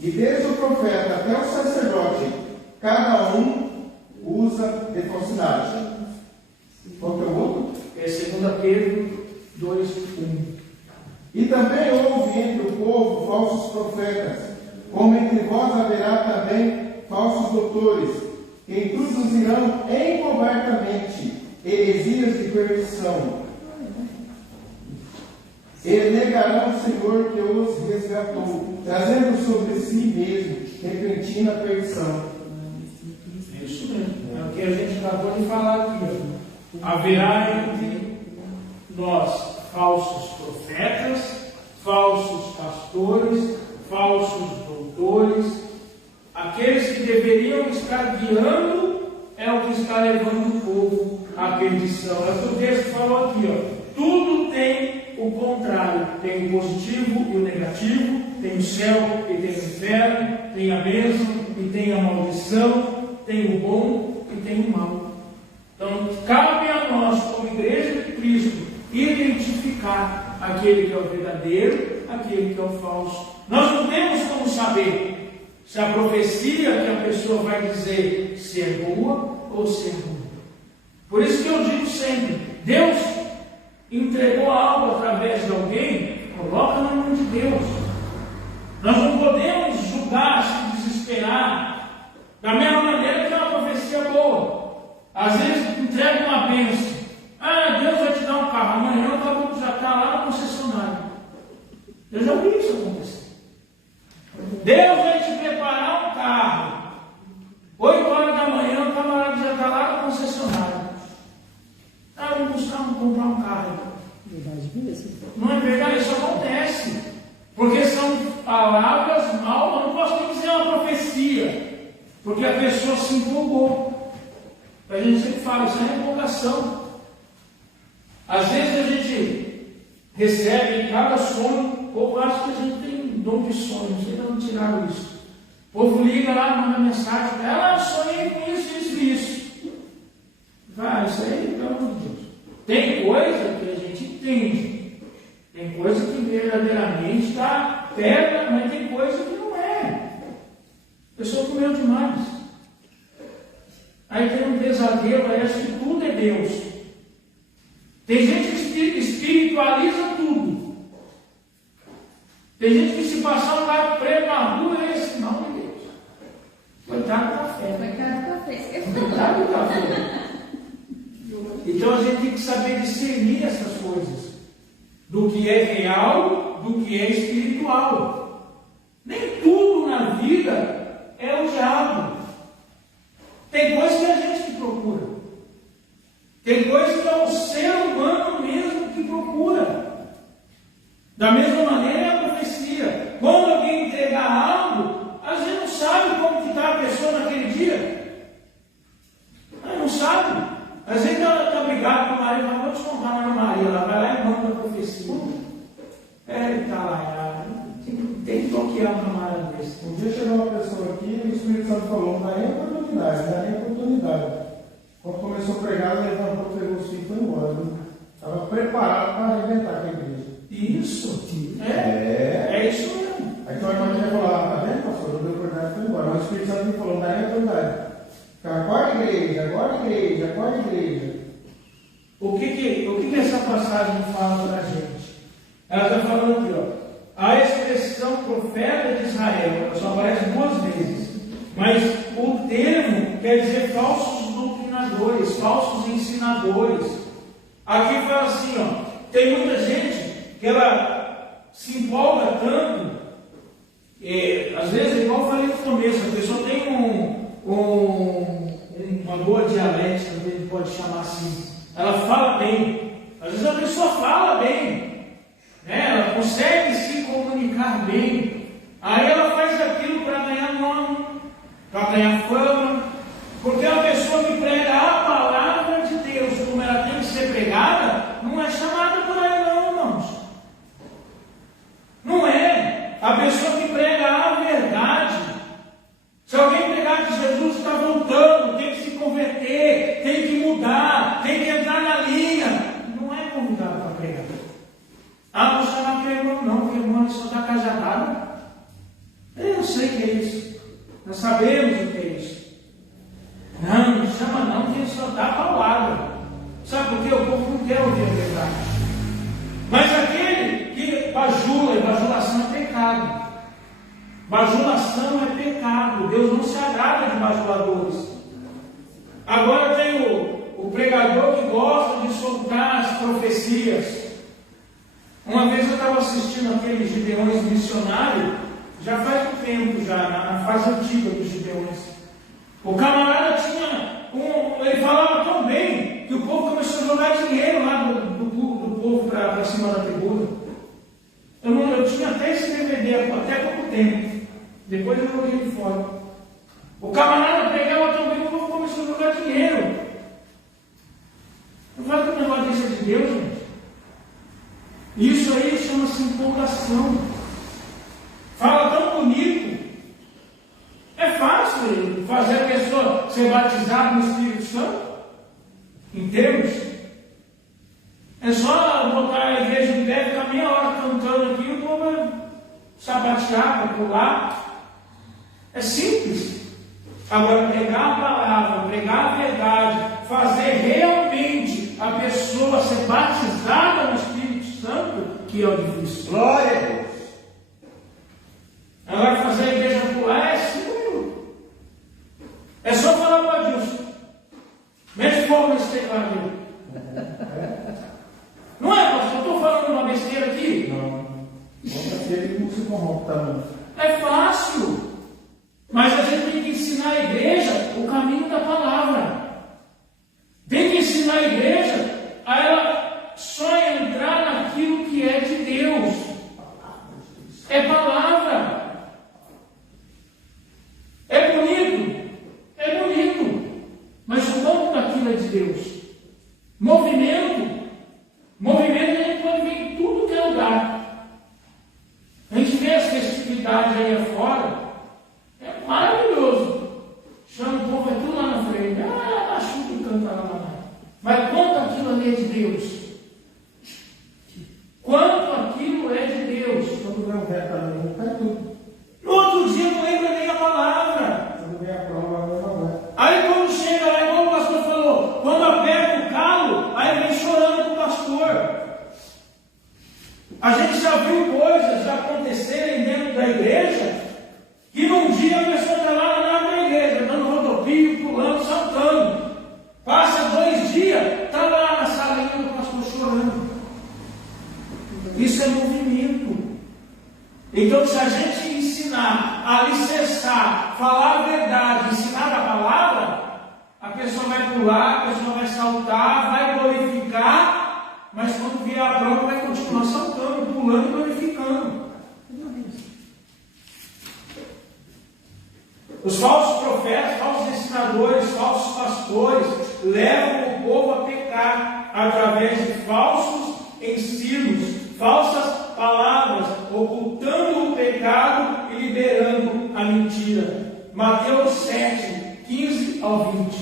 E desde o profeta até o sacerdote, cada um usa de falsidade. Qual que é o outro? É 2 Pedro 2:1. E também houve entre o povo falsos profetas, como entre vós haverá também falsos doutores, que introduzirão encobertamente heresias de perdição. E negarão o Senhor que os resgatou, trazendo sobre si mesmo repentina perdição. É isso mesmo. É o que a gente acabou de falar aqui. Ó. Haverá entre nós falsos profetas, falsos pastores, falsos doutores. Aqueles que deveriam estar guiando é o que está levando o povo à perdição. É o que o texto falou aqui. Ó. Tudo tem o contrário. Tem o positivo e o negativo. Tem o céu e tem o inferno. Tem a bênção e tem a maldição. Tem o bom e tem o mal. Então, cabe a nós, como igreja de Cristo, identificar aquele que é o verdadeiro, aquele que é o falso. Nós não temos como saber se a profecia que a pessoa vai dizer se é boa ou se é ruim. Por isso que eu digo sempre, Deus entregou algo através de alguém, coloca na mão de Deus. Nós não podemos julgar, se desesperar, da mesma maneira que é uma profecia boa. Às vezes entrega uma bênção. Deus vai te dar um carro, amanhã acabou de já estar lá na concessionária. Eu já vi isso acontecer. Deus vai te preparar um carro. 8 horas da manhã, o camarada já está lá na concessionária. Vamos buscar, comprar um carro. Não é verdade? Isso acontece. Porque são palavras mal, eu não posso nem dizer uma profecia. Porque a pessoa se empolgou. A gente sempre fala, isso é empolgação. Às vezes a gente recebe em cada sonho, ou acho que a gente tem dom de sonhos, ainda não tiraram isso. O povo liga lá, manda mensagem, sonhei com isso, isso e isso. Vai, isso aí, pelo amor de Deus. Tem coisa que a gente entende, tem coisa que verdadeiramente está perto, mas tem coisa que não é. A pessoa comeu demais. Aí tem um pesadelo, parece que tudo é Deus. Tem gente que espiritualiza tudo. Tem gente que se passar um gato preto na rua, é esse não de Deus. Coitado do café. Coitado do café. Então a gente tem que saber discernir essas coisas. Do que é real, do que é espiritual. Nem tudo na vida é o diabo. Tem coisa que a gente que procura. Tem coisa que é o ser humano mesmo que procura. Da mesma maneira é a profecia. Quando alguém entregar algo, às vezes não sabe como que está a pessoa naquele dia. Não sabe. Às vezes ela está brigada com o marido, mas vou te contar na Maria, ela vai lá e manda a profecia. Ele está lá, tem que bloquear um camarada desse. Um dia chegou uma pessoa aqui e o Espírito Santo falou, não dá nem oportunidade. Quando começou a pregar, ela levantou, pegou os filhos e foi embora. Estava preparado para arrebentar com a igreja. Isso. É isso mesmo. Aí então a irmã ia falar, tá vendo, pastor? Eu dei oportunidade e foi embora. Mas o Espírito Santo me falou, não dá nem oportunidade. Acorda igreja. O que essa passagem fala para a gente? Ela está falando aqui, ó. A expressão profeta de Israel, ela só aparece 2 vezes. Mas o termo quer dizer falsos doutrinadores, falsos ensinadores. Aqui fala assim, ó. Tem muita gente que ela se empolga tanto. Às vezes, igual eu falei no começo, a pessoa tem uma boa dialética, a gente pode chamar assim. Ela fala bem. A Às vezes a pessoa fala bem, né? Ela consegue se comunicar bem, aí ela faz aquilo para ganhar nome, para ganhar fama, porque a pessoa que prega a palavra de Deus como ela tem que ser pregada, não é chamada por aí não, irmãos. Não é. A pessoa que prega a verdade, se alguém pregar que Jesus está voltando, tem que se converter, tem que mudar, tem que entrar na linha, não é convidado para pregar. Ah, não chama que é irmão não, que irmão só está casado. Eu sei que é isso, nós sabemos o que é isso. Não chama não, que ele só dá palavra. Sabe por quê? O povo não quer ouvir a verdade. Mas aquele que bajula, e bajulação é pecado. Bajulação é pecado. Deus não se agrada de bajuladores. Agora tem o pregador que gosta de soltar as profecias. Uma vez eu estava assistindo aqueles Gideões missionários, já faz um tempo, já na fase antiga dos Gideões. O camarada tinha, ele falava tão bem que o povo começou a jogar dinheiro lá do povo para cima da tribuna. Eu tinha até esse DVD até pouco tempo. Depois eu joguei de fora. O camarada pegava tão bem que o povo começou a jogar dinheiro. Eu falo que o negócio desse é de Deus, gente. Isso aí chama-se empolgação. Fala tão bonito. É fácil fazer a pessoa ser batizada no Espírito Santo? Em termos? É só botar a igreja de pé, ficar meia hora cantando aqui, o povo vai sabatear, vai pular. É simples. Agora, pregar a palavra, pregar a verdade, fazer realmente a pessoa ser batizada no Espírito Santo, que é o difícil. Glória a Deus. Ela vai fazer a igreja pular, é 5 minutos. É só falar para Deus. Mete fogo nesse teclado dele. Não é, pastor? Eu estou falando uma besteira aqui? Não. Ele não se corrompe também. É fácil. Mas a gente tem que ensinar a igreja o caminho da palavra. Tem que ensinar a igreja a ela só entrar naquilo que é de Deus. É palavra. É bonito. É bonito. Mas o quanto daquilo é de Deus? Movimento. Movimento a gente pode ver em tudo que é lugar. A gente vê as festividades aí afora. É maravilhoso. Chama o povo, é tudo lá na frente. Ah, chuta e canta lá. Mas quanto aquilo ali é de Deus? Quanto aquilo é de Deus? Quando vem o reto ali, não cai tudo. No outro dia não lembra nem a palavra. Quando vem a prova, não vai. Aí quando chega lá, igual o pastor falou, quando aperta o calo, aí vem chorando com o pastor. A gente já viu coisas já acontecerem dentro da igreja, que num dia a pessoa está lá na igreja, dando rodopio, pulando, saltando. Passa 2 dias, está lá na salinha do pastor chorando. Isso é movimento. Então, se a gente ensinar, alicerçar, falar a verdade, ensinar a palavra, a pessoa vai pular, a pessoa vai saltar, vai glorificar, mas quando vier a prova vai continuar saltando, pulando e glorificando. Os falsos profetas, falsos ensinadores, falsos pastores levam o povo a pecar através de falsos ensinos, falsas palavras, ocultando o pecado e liberando a mentira. Mateus 7, 15 ao 20.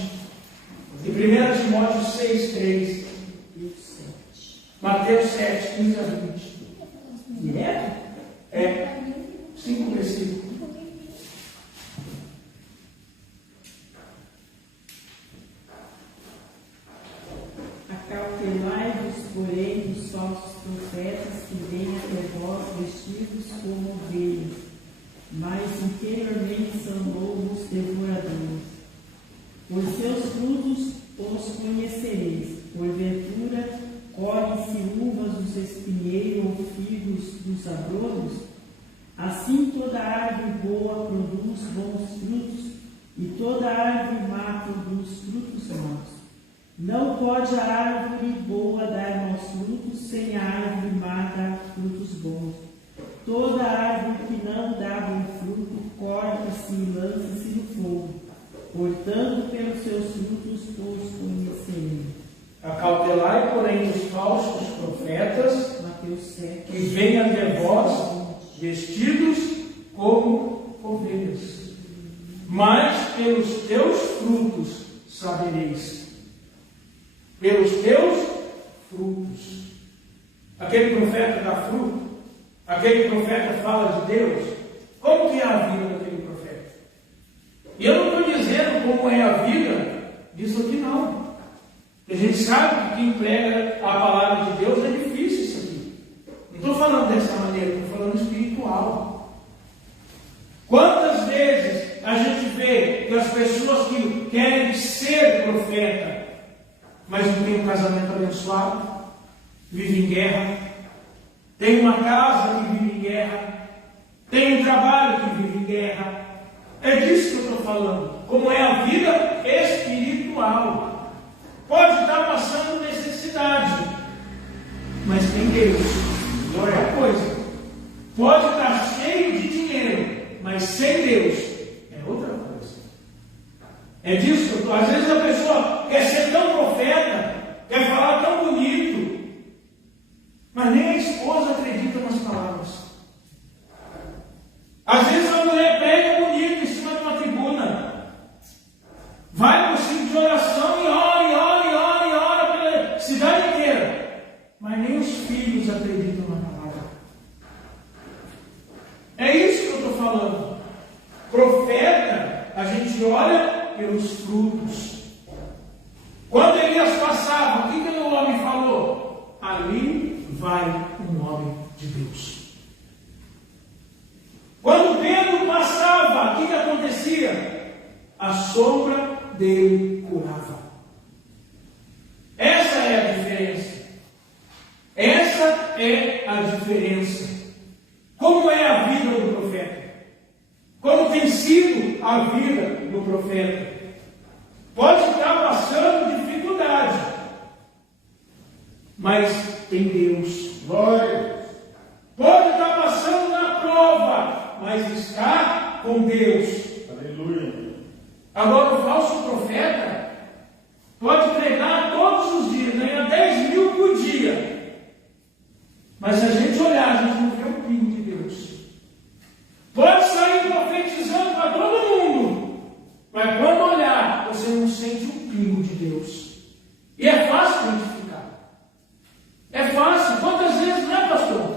E 1 Timóteo 6, 3. Mateus 7, 15 a 20. Direto? É. 5 versículos. Acautelai-vos, porém, dos falsos profetas que vêm até vós vestidos como ovelhas, mas interiormente são lobos devoradores. Por seus frutos os conhecereis. Porventura, colhem-se uvas dos espinheiros ou figos dos abrolhos? Assim toda árvore boa produz bons frutos, e toda árvore má produz frutos maus. Não pode a árvore boa dar maus frutos, sem a árvore má dar frutos bons. Toda árvore que não dá bom fruto, corta-se e lança-se no fogo. Portanto, pelos seus frutos os conhecerei. Acautelai, porém, os falsos profetas, Mateus 7. que venham de vós vestidos como ovelhas. Mas pelos teus frutos sabereis. Pelos teus frutos. Aquele profeta dá fruto. Aquele profeta fala de Deus. Como que é a vida daquele profeta? E eu não estou dizendo como é a vida disso aqui, não. A gente sabe que quem prega a palavra de Deus é difícil isso aqui. Não estou falando dessa maneira, estou falando espiritual. Quantas vezes a gente vê que as pessoas que querem ser profeta, mas não tem um casamento abençoado, vive em guerra, tem uma casa que vive em guerra, tem um trabalho que vive em guerra. É disso que eu estou falando. Como é a vida espiritual. Pode estar passando necessidade, mas tem Deus. Não é a coisa. Pode estar cheio de dinheiro, mas sem Deus é outra coisa. É disso que eu estou. Às vezes a pessoa quer ser tão profeta, quer falar tão bonito, mas nem a esposa acredita nas palavras. Às vezes a mulher prega bonito em cima de uma tribuna, vai para o sítio de oração e ora pela cidade inteira, mas nem os filhos acreditam na palavra. É isso que eu estou falando. Profeta, a gente olha pelos frutos. Quando Elias passava, o que o homem falou? Ali vai um homem de Deus. Quando Pedro passava, o que acontecia? A sombra dele curava. Essa é a diferença. Essa é a diferença. Como é a vida do profeta? Como tem sido a vida do profeta? Pode estar passando dificuldade, mas tem Deus. Glória. Pode estar passando na prova, mas está com Deus. Aleluia. Agora o falso profeta pode pregar todos os dias, ganhar 10 mil por dia, mas se a gente olhar, a gente não vê um pingo de Deus. Pode sair profetizando para todo mundo, mas quando olhar, você não sente um pingo de Deus. E é fácil identificar. É fácil. Quantas vezes, não é, pastor?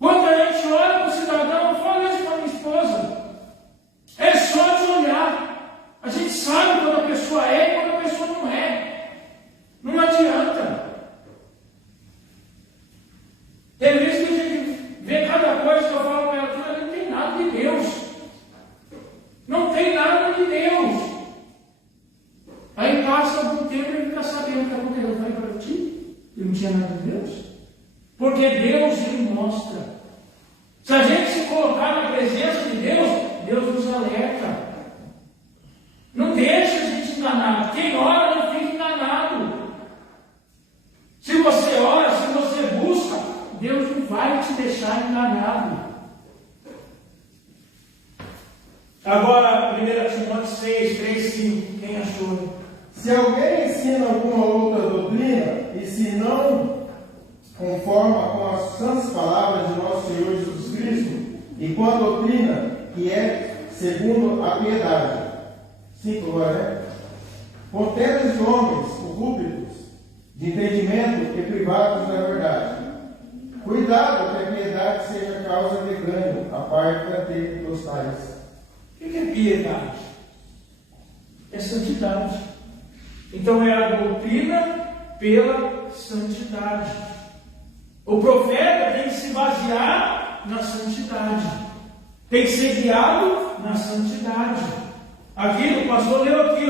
Quando a gente olha para o cidadão, eu falo isso para minha esposa. É só de olhar. A gente sabe quando a pessoa é e quando a pessoa não é. Não adianta. Tem vezes que a gente vê cada coisa que eu falo para ela, não tem nada de Deus. Não tem nada de Deus. Aí passa algum tempo e fica sabendo que aconteceu. Eu falei para ti, eu não tinha nada de Deus. Porque Deus ele mostra. Se a gente se colocar na presença de Deus, Deus nos alerta. Não deixa a gente enganar. Quem ora não fica enganado. Se você ora, se você busca, Deus não vai te deixar enganado. Agora, 1 Timóteo 6, 3, 5. Quem achou? Se alguém ensina alguma outra doutrina, e se não conforma com as santas palavras de nosso Senhor Jesus Cristo, e com a doutrina que é segundo a piedade. 5 agora, né? Contentes de homens corruptos, de entendimento e privados da verdade. Cuidado que a piedade seja causa de ganho, a parte dos tais. O que é piedade? É santidade. Então é a doutrina pela santidade. O profeta tem que se basear na santidade. Tem que ser guiado na santidade. Aqui, o pastor leu aqui,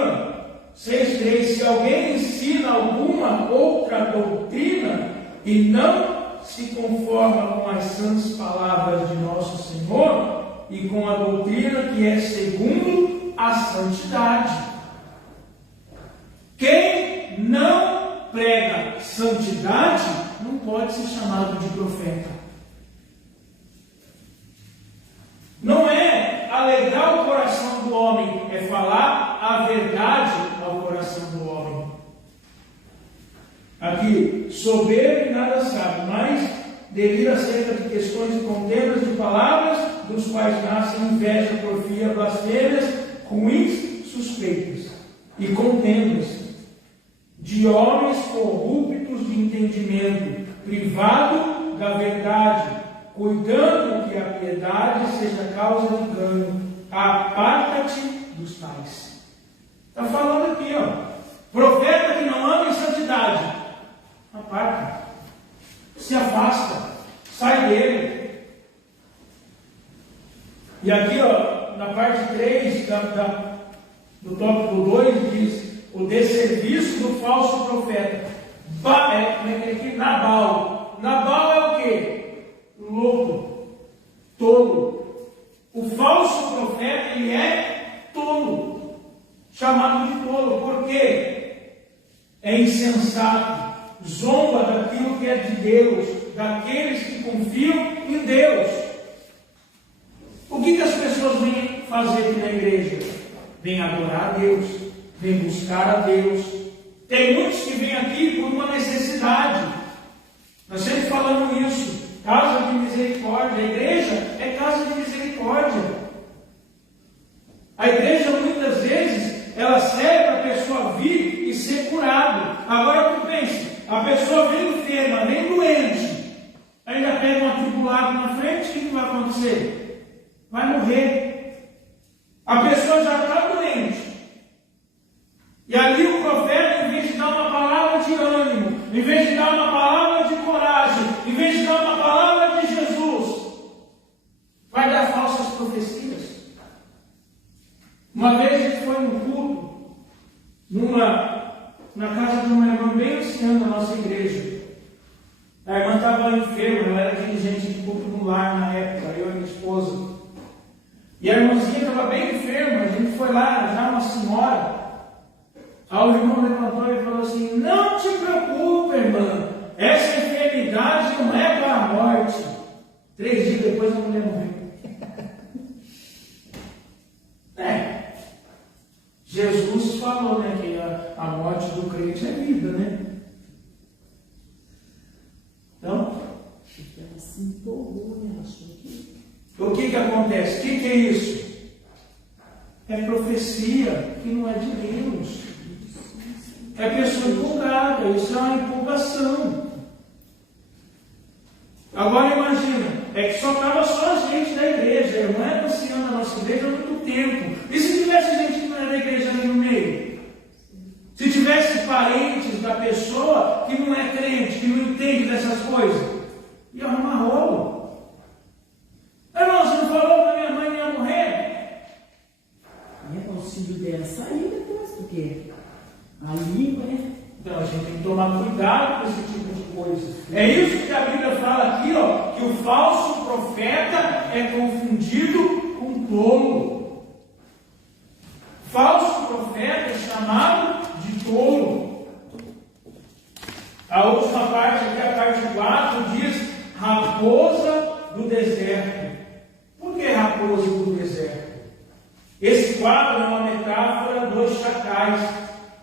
6:3. Se alguém ensina alguma outra doutrina e não se conforma com as santas palavras de nosso Senhor e com a doutrina que é segundo a santidade. Quem santidade, não pode ser chamado de profeta. Não é alegrar o coração do homem, é falar a verdade ao coração do homem. Aqui, soberbo e nada sabe, mas delira acerca de questões de contendas de palavras, dos quais nascem inveja, porfia, blasfêmias, ruins suspeitas e contendas de homens corruptos de entendimento, privado da verdade, cuidando que a piedade seja causa de ganho. Aparta-te dos tais. Está falando aqui, profeta que não anda em santidade, aparta, se afasta, sai dele. E aqui, na parte 3 do tópico 2, diz o desserviço do falso profeta. Nabal. Nabal é o quê? Louco, tolo. O falso profeta, ele é tolo, chamado de tolo. Por quê? É insensato, zomba daquilo que é de Deus, daqueles que confiam em Deus. O que as pessoas vêm fazer aqui na igreja? Vêm adorar a Deus, vêm buscar a Deus. Tem muitos que vêm aqui por uma necessidade. Nós sempre falamos isso. Casa de misericórdia. A igreja é casa de misericórdia. A igreja, muitas vezes, ela serve para a pessoa vir e ser curado. Agora tu pensa, a pessoa vem enferma, vem doente, ainda pega um atribulado na frente, o que vai acontecer? Vai morrer. A pessoa já está doente. E ali o profeta, em vez de dar uma palavra de ânimo, em vez de dar uma palavra de coragem, em vez de dar uma palavra de Jesus, vai dar falsas profecias. Uma vez a gente foi num culto, na casa de uma irmã bem anciã da nossa igreja. A irmã estava enferma, ela era dirigente de culto no lar na época, eu e minha esposa. E a irmãzinha estava bem enferma, a gente foi lá, já uma senhora. Aí o irmão levantou e falou assim: não te preocupe, irmã, essa enfermidade não é para a morte. 3 dias depois a mulher morreu. Jesus falou, que a morte do crente é vida, Então, ela se empolgou, achou que... O que acontece? O que é isso? É profecia que não é de Deus. É pessoa empolgada, isso é uma empolgação. Agora imagina, é que só estava só a gente da igreja, a irmã era anciã da nossa igreja há muito tempo. E se tivesse gente que não é da igreja ali no meio? Se tivesse parentes da pessoa que não é crente, que não entende dessas coisas, ia arrumar rolo. Irmão, você não falou para minha mãe que ia morrer? O auxílio dela saiu depois, porque a língua, Então a gente tem que tomar cuidado com esse tipo de coisa. É isso que a Bíblia fala aqui, que o falso profeta é confundido com tolo. Falso profeta é chamado de tolo. A última parte aqui, a parte 4, diz raposa do deserto. Por que raposa do deserto? Esse quadro é uma metáfora dos chacais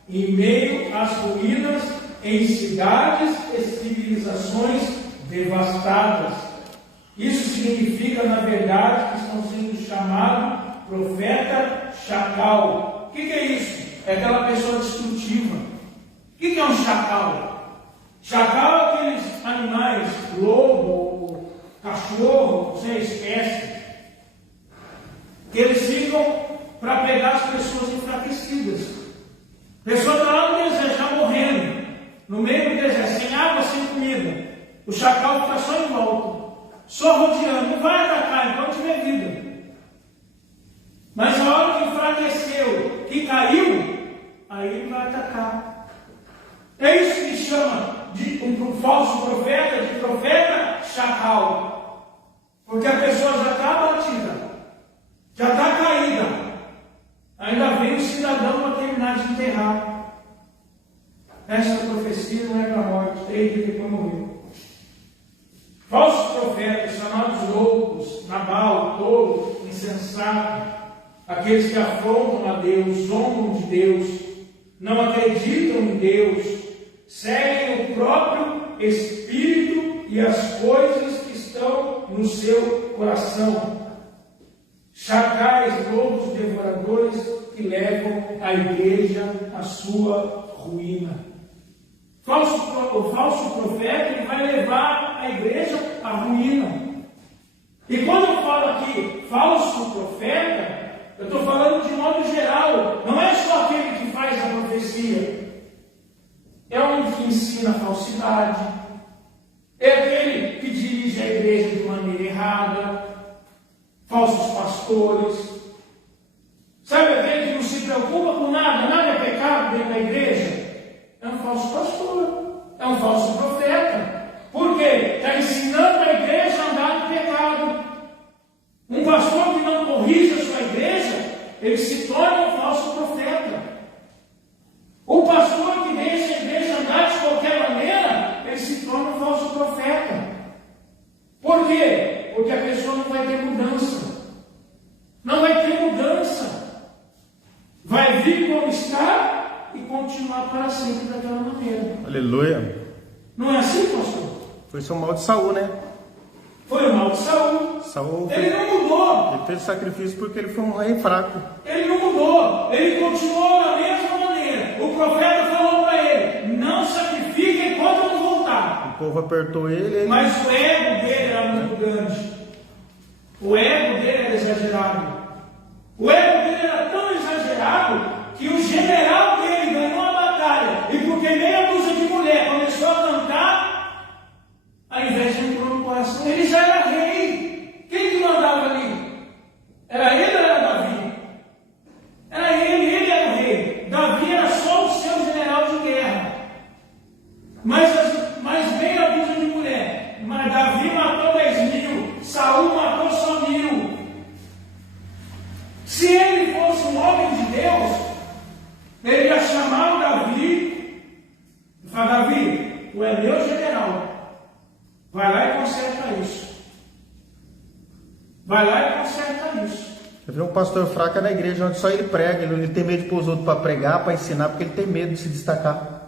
em meio às ruínas, em cidades e civilizações devastadas. Isso significa, na verdade, que estão sendo chamados profeta chacal. O que é isso? É aquela pessoa destrutiva. O que é um chacal? Chacal é aqueles animais, lobo, cachorro, sem espécie, que eles ficam para pegar as pessoas enfraquecidas. A pessoa está lá no deserto, já morrendo, no meio do deserto, sem água, sem comida. O chacal fica só em volta, só rodeando, não vai atacar enquanto tiver vida. Mas a hora que enfraqueceu, que caiu, aí ele vai atacar. É isso que chama de um falso profeta, de profeta chacal. Porque a pessoa já está abatida, já está caída. Ainda vem o cidadão para terminar de enterrar. Esta profecia não é para a morte, 3 e depois morreu. Falsos profetas, chamados loucos, Nabal, tolo, insensato, aqueles que afrontam a Deus, zombam de Deus, não acreditam em Deus, seguem o próprio espírito e as coisas que estão no seu coração. Chacais, lobos, devoradores que levam a igreja à sua ruína. O falso profeta ele vai levar a igreja à ruína. E quando eu falo aqui falso profeta, eu estou falando de modo geral. Não é só aquele que faz a profecia. É um que ensina a falsidade. É aquele que dirige a igreja de maneira errada. Falsos pastores. Sabe aquele que não se preocupa com nada? Nada é pecado dentro da igreja? É um falso pastor, é um falso profeta. Por quê? Está ensinando a igreja a andar no pecado. Um pastor que não corrige a sua igreja, ele se torna um falso profeta. O pastor que deixa a igreja andar de qualquer maneira, ele se torna um falso profeta. Por quê? Porque a pessoa não vai ter mudança. Não vai ter mudança. Vai vir como está e continuar para sempre daquela maneira. Aleluia. Não é assim, pastor? Foi só o mal de Saul, né? Foi o mal de Saul. Saul ele não mudou. Ele fez sacrifício porque ele foi um rei fraco. Ele não mudou. Ele continuou da mesma maneira. O profeta falou para ele: não sacrifique enquanto eu não voltar. O povo apertou ele. Mas o ego dele era muito grande. O ego dele era exagerado. O ego dele era tão exagerado que o general dele ganhou a batalha, e porque meia dúzia de mulher começou a cantar, a inveja entrou no coração. Ele já era rei. Quem que mandava ali? Era ele ou era Davi? Era ele era o rei. Davi era só o seu general de guerra. Mas meia dúzia de mulher. Mas Davi matou 10.000, Saul matou só 1.000. Se ele fosse um homem de Deus, ele ia chamar o Davi e falar: Davi, tu é meu general, vai lá e conserta isso. Vai lá e conserta isso. Você vê um pastor fraco na igreja onde só ele prega, ele tem medo de pôr os outros para pregar, para ensinar, porque ele tem medo de se destacar.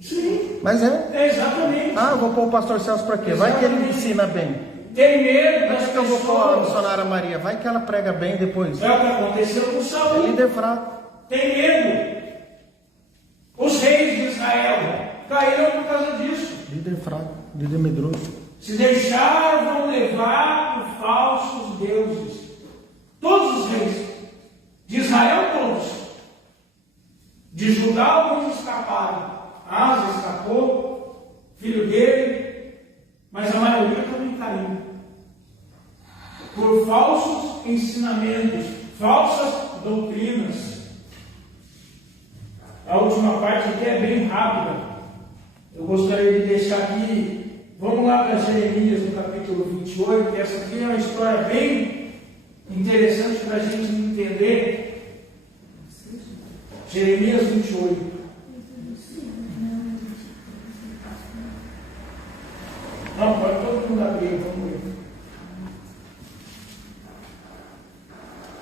Sim. Mas Exatamente. Ah, eu vou pôr o pastor Celso para quê? Vai que ele ensina bem. Tem medo das Acho que eu vou pôr a pessoas. missionária Maria, vai que ela prega bem depois. É o que aconteceu com É Saul. líder fraco. Tem medo. Os reis de Israel caíram por causa disso. Líder fraco, líder medroso. Se deixaram levar por falsos deuses. Todos os reis de Israel, todos. De Judá, alguns escaparam. Asa escapou, filho dele, mas a maioria também caiu. Por falsos ensinamentos, falsas doutrinas. A última parte aqui é bem rápida. Eu gostaria de deixar aqui, vamos lá para Jeremias no capítulo 28, que essa aqui é uma história bem interessante para a gente entender. Jeremias 28. Não, pode todo mundo abrir, vamos ler.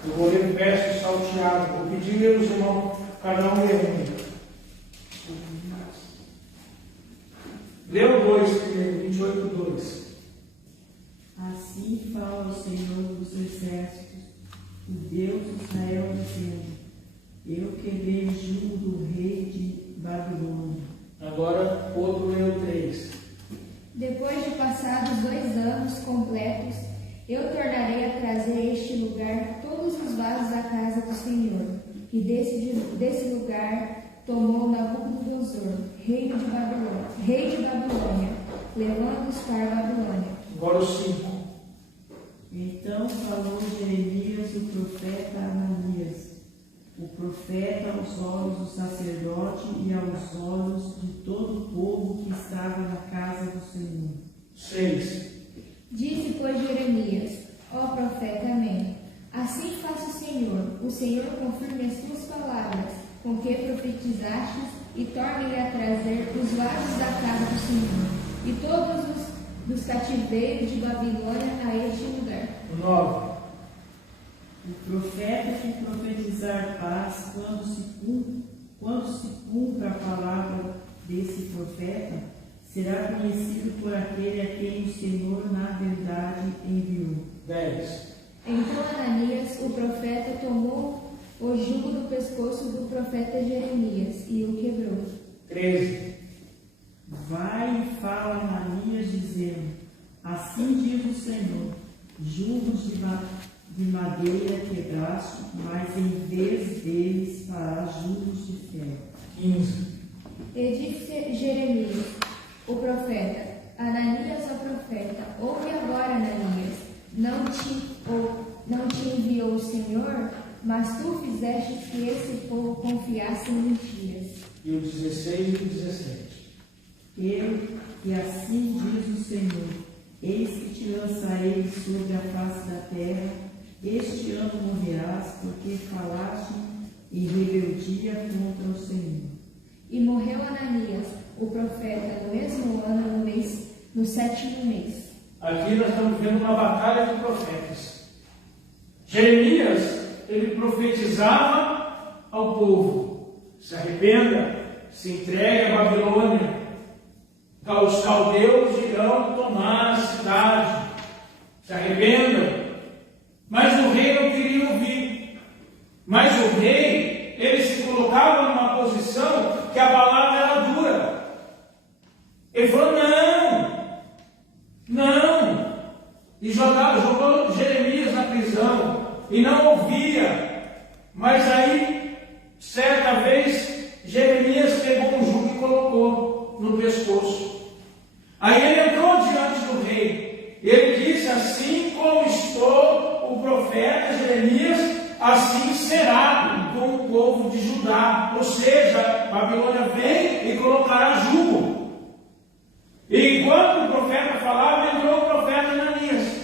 Eu vou ler versos salteados, vou pedir aos irmãos, cada um lê um. Leu 2 primeiro, 28:2. Assim fala o Senhor dos Exércitos, o Deus de Israel, dizendo: eu quebrei o jugo do rei de Babilônia. Agora outro leu 3. Depois de passados 2 anos completos, eu tornarei a trazer a este lugar todos os vasos da casa do Senhor, que desse lugar tomou Nabucodonosor, rei de Babilônia, levando-os para a Babilônia. Agora o 5. Então falou Jeremias, o profeta Ananias, o profeta aos olhos do sacerdote e aos olhos de todo o povo que estava na casa do Senhor. 6. Disse, pois, Jeremias: ó profeta, amém. Assim faça o Senhor confirme as tuas palavras, com que profetizastes e torne a trazer os vasos da casa do Senhor e todos os dos cativeiros de Babilônia a este lugar. 9. O profeta que profetizar paz, quando se cumpra a palavra desse profeta, será conhecido por aquele a quem o Senhor na verdade enviou. 10. Então Ananias, o profeta, tomou o jugo do pescoço do profeta Jeremias e o quebrou. 13. Vai e fala a Ananias, dizendo: assim diz o Senhor, jugos de madeira quebraste, mas em vez deles farás jugos de ferro. 15. E disse Jeremias, o profeta: Ananias, o profeta, ouve agora, Ananias, não te enviou o Senhor, mas tu fizeste que esse povo confiasse em mentiras. E o 16 e o 17. E assim diz o Senhor: eis que te lançarei sobre a face da terra, este ano morrerás, porque falaste em rebeldia contra o Senhor. E morreu Ananias, o profeta, no mesmo ano, no 7º mês. Aqui nós estamos vendo uma batalha de profetas. Jeremias, ele profetizava ao povo: se arrependa, se entregue à Babilônia. Os caldeus irão tomar a cidade. Se arrependam. Mas o rei não queria ouvir. Mas o rei, ele se colocava numa posição que a palavra era dura. Ele falou: não. E jogou Jeremias na prisão. E não ouvia. Mas aí, certa vez, Jeremias pegou um jugo e colocou no pescoço. Aí ele entrou diante do rei. Ele disse: assim como estou o profeta Jeremias, assim será com o povo de Judá. Ou seja, Babilônia vem e colocará jugo. E enquanto o profeta falava, entrou o profeta Ananias.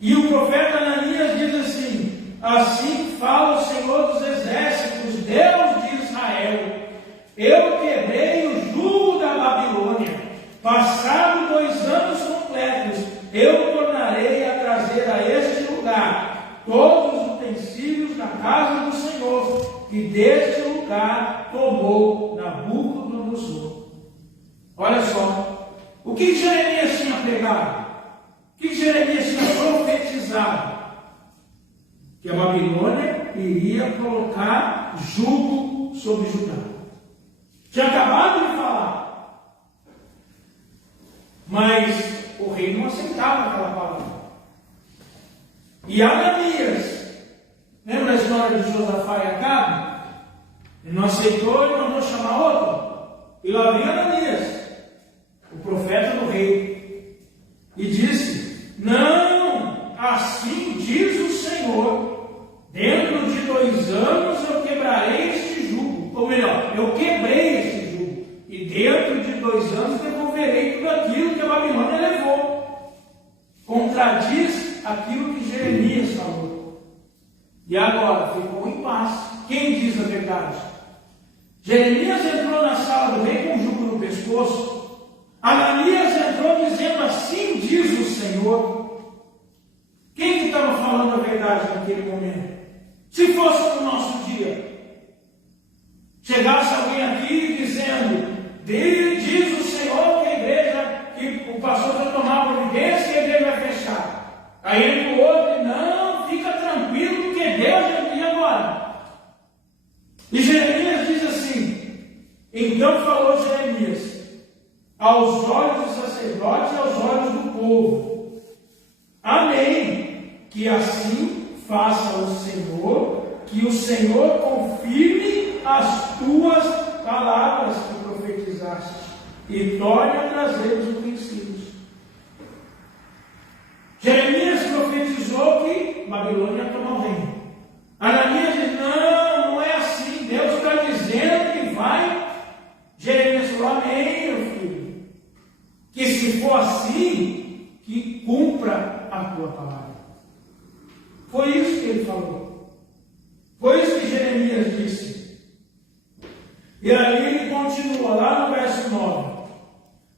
E o profeta Ananias diz assim: assim fala o Senhor dos Exércitos, Deus de Israel: eu quebrei o jugo da Babilônia. Passado 2 anos completos, eu tornarei a trazer a este lugar todos os utensílios da casa do Senhor, que deste lugar tomou Nabucodonosor. Olha só, o que Jeremias tinha pregado? O que Jeremias tinha profetizado? Que a Babilônia iria colocar jugo sobre Judá. Tinha acabado de falar. Mas o rei não aceitava aquela palavra. E Ananias, lembra a história de Josafá e Acabe? Ele não aceitou e mandou chamar outro. E lá vem Ananias, o profeta do rei, e disse: não, assim diz o Senhor, dentro de 2 anos eu quebrarei este jugo. Ou melhor, eu quebrei este jugo. E dentro de 2 anos devolverei tudo aquilo que a Babilônia levou. Contradiz aquilo que Jeremias falou. E agora ficou em paz. Quem diz a verdade? Jeremias entrou na sala do rei com um jugo no pescoço. Ananias entrou dizendo: assim diz o Senhor. Quem que estava falando a verdade naquele momento? Se fosse no nosso dia, chegasse alguém aqui dizendo: diz o Senhor que a igreja, que o pastor vai tomar providência e a igreja vai fechar. Aí ele o outro: não, fica tranquilo, porque Deus já viu agora. E Jeremias diz assim: então falou Jeremias aos olhos dos sacerdotes e aos olhos do povo: amém, que assim faça o Senhor, que o Senhor confirme as tuas palavras que profetizaste e torne a trazer os utensílios. Jeremias profetizou que Babilônia ia tomar o reino. Ananias diz: não é assim, Deus está dizendo que vai. Jeremias falou: amém, meu filho, que se for assim, que cumpra a tua palavra. Foi isso que ele falou. Foi isso que Jeremias disse. E aí ele continua, lá no verso 9.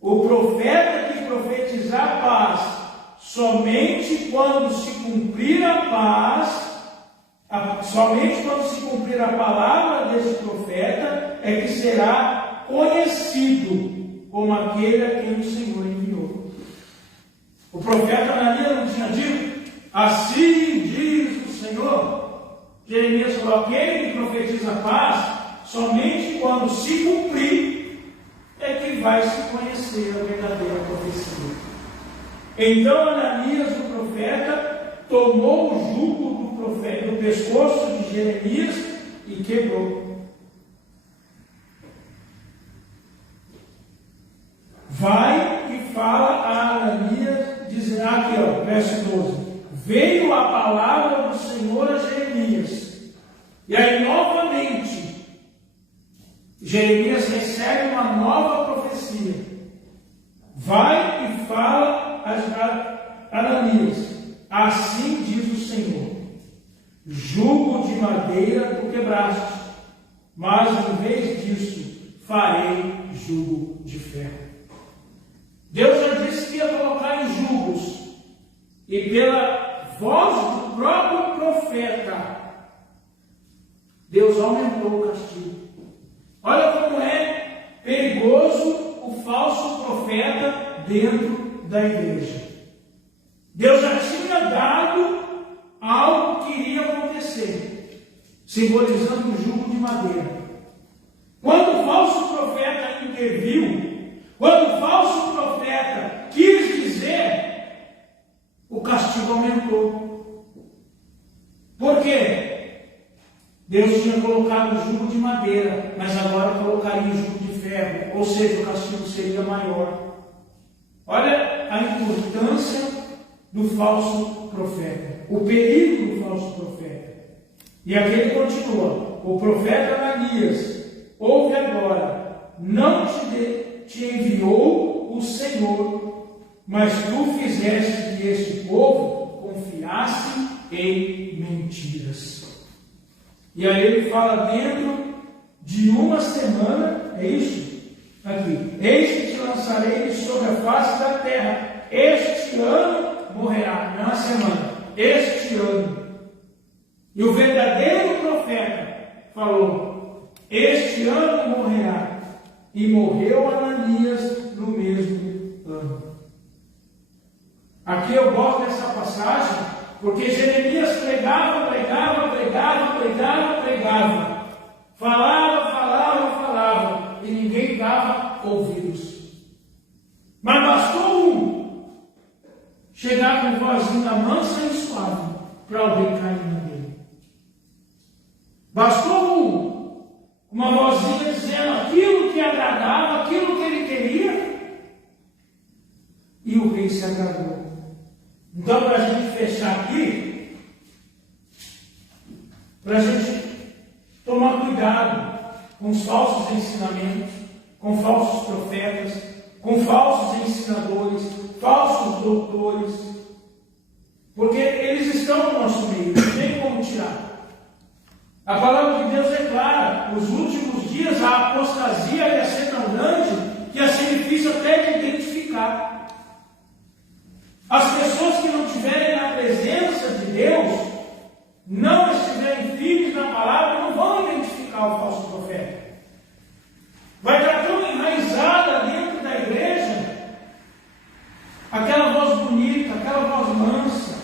O profeta que profetizar paz, somente quando se cumprir a paz, somente quando se cumprir a palavra desse profeta, é que será conhecido como aquele a quem o Senhor enviou. O profeta Ananias não tinha dito, assim diz o Senhor. Jeremias falou, aquele que profetiza paz, somente quando se cumprir, é que vai se conhecer a verdadeira profecia. Então Ananias, o profeta, tomou o jugo do pescoço de Jeremias e quebrou. Vai e fala a Ananias, dizendo aqui, ó, verso 12: veio a palavra do Senhor a Jeremias. E aí novamente Jeremias recebe uma nova profecia. Vai e fala a Ananias, assim diz o Senhor: jugo de madeira tu quebraste, mas em vez disso farei jugo de ferro. Deus já disse que ia colocar em jugos, e pela voz do próprio profeta, Deus aumentou o castigo. Olha como é perigoso o falso profeta dentro da igreja. Deus já tinha dado algo que iria acontecer, simbolizando o jugo de madeira. Quando o falso profeta interviu, quando o falso profeta quis dizer, o castigo aumentou. Por quê? Deus tinha colocado o jugo de madeira, mas agora colocaria o jugo de ferro, ou seja, o castigo seria maior. Olha a importância do falso profeta, o perigo do falso profeta. E aqui ele continua: o profeta Ananias, ouve agora, não te enviou o Senhor, mas tu fizeste que este povo confiasse em mentiras. E aí ele fala, dentro de uma semana, é isso? Aqui, eis que te lançarei sobre a face da terra, este ano morrerá, não é uma semana, este ano. E o verdadeiro profeta falou, este ano morrerá. E morreu Ananias no mesmo ano. Aqui eu gosto dessa passagem, porque Jeremias pregava. Falava, e ninguém dava ouvidos. Mas bastou um chegar com vozinha mansa e suave para alguém cair na dele. Bastou uma vozinha dizendo aquilo que agradava, aquilo que ele queria, e o rei se agradou. Então, para a gente fechar aqui, para a gente tomar cuidado com os falsos ensinamentos, com falsos profetas, com falsos ensinadores, falsos doutores, porque eles estão no nosso meio, não tem como tirar. A palavra de Deus é clara: nos últimos dias a apostasia ia ser tão grande que ia ser difícil até de identificar. As pessoas que não estiverem na presença de Deus, não estiverem firmes na palavra, não vão identificar o falso profeta. Vai estar tão enraizada dentro da igreja aquela voz bonita, aquela voz mansa.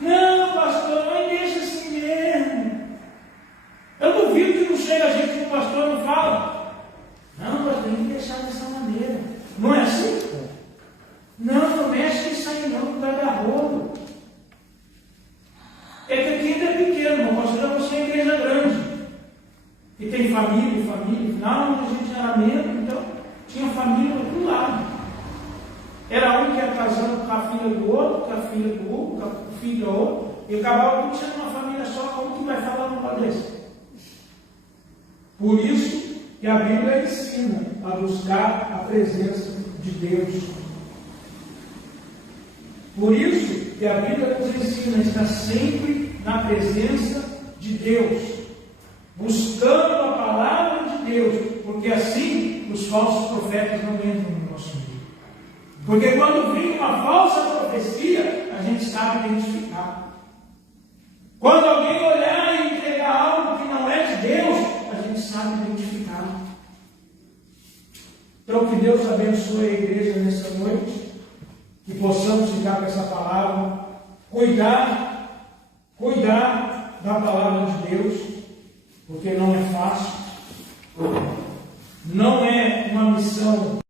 Não, pastor, não deixa assim mesmo. Eu duvido que não chega gente que o pastor não fala. Não, mas tem que deixar dessa maneira. Não é assim? Não mexe com isso aí não, que vai dar rolo. É que aqui ainda é pequeno, irmão. Pastor, você é igreja grande. E tem família. Não, a gente era membro, então tinha família do lado. Era um que ia casando com a filha do outro, com a filha do outro, com o filho do outro, e acabava tudo sendo uma família só. Como que vai falar num lado desse? Por isso que a Bíblia ensina a buscar a presença de Deus. Por isso que a Bíblia nos ensina a estar sempre na presença de Deus, buscando a palavra de Deus, porque assim os falsos profetas não entram no nosso meio. Porque quando vem uma falsa profecia, a gente sabe identificar. Quando alguém olhar e entregar algo que não é de Deus, a gente sabe identificar. Então, que Deus abençoe a igreja nessa noite, que possamos ficar com essa palavra, cuidar da palavra de Deus, porque não é fácil, não é uma missão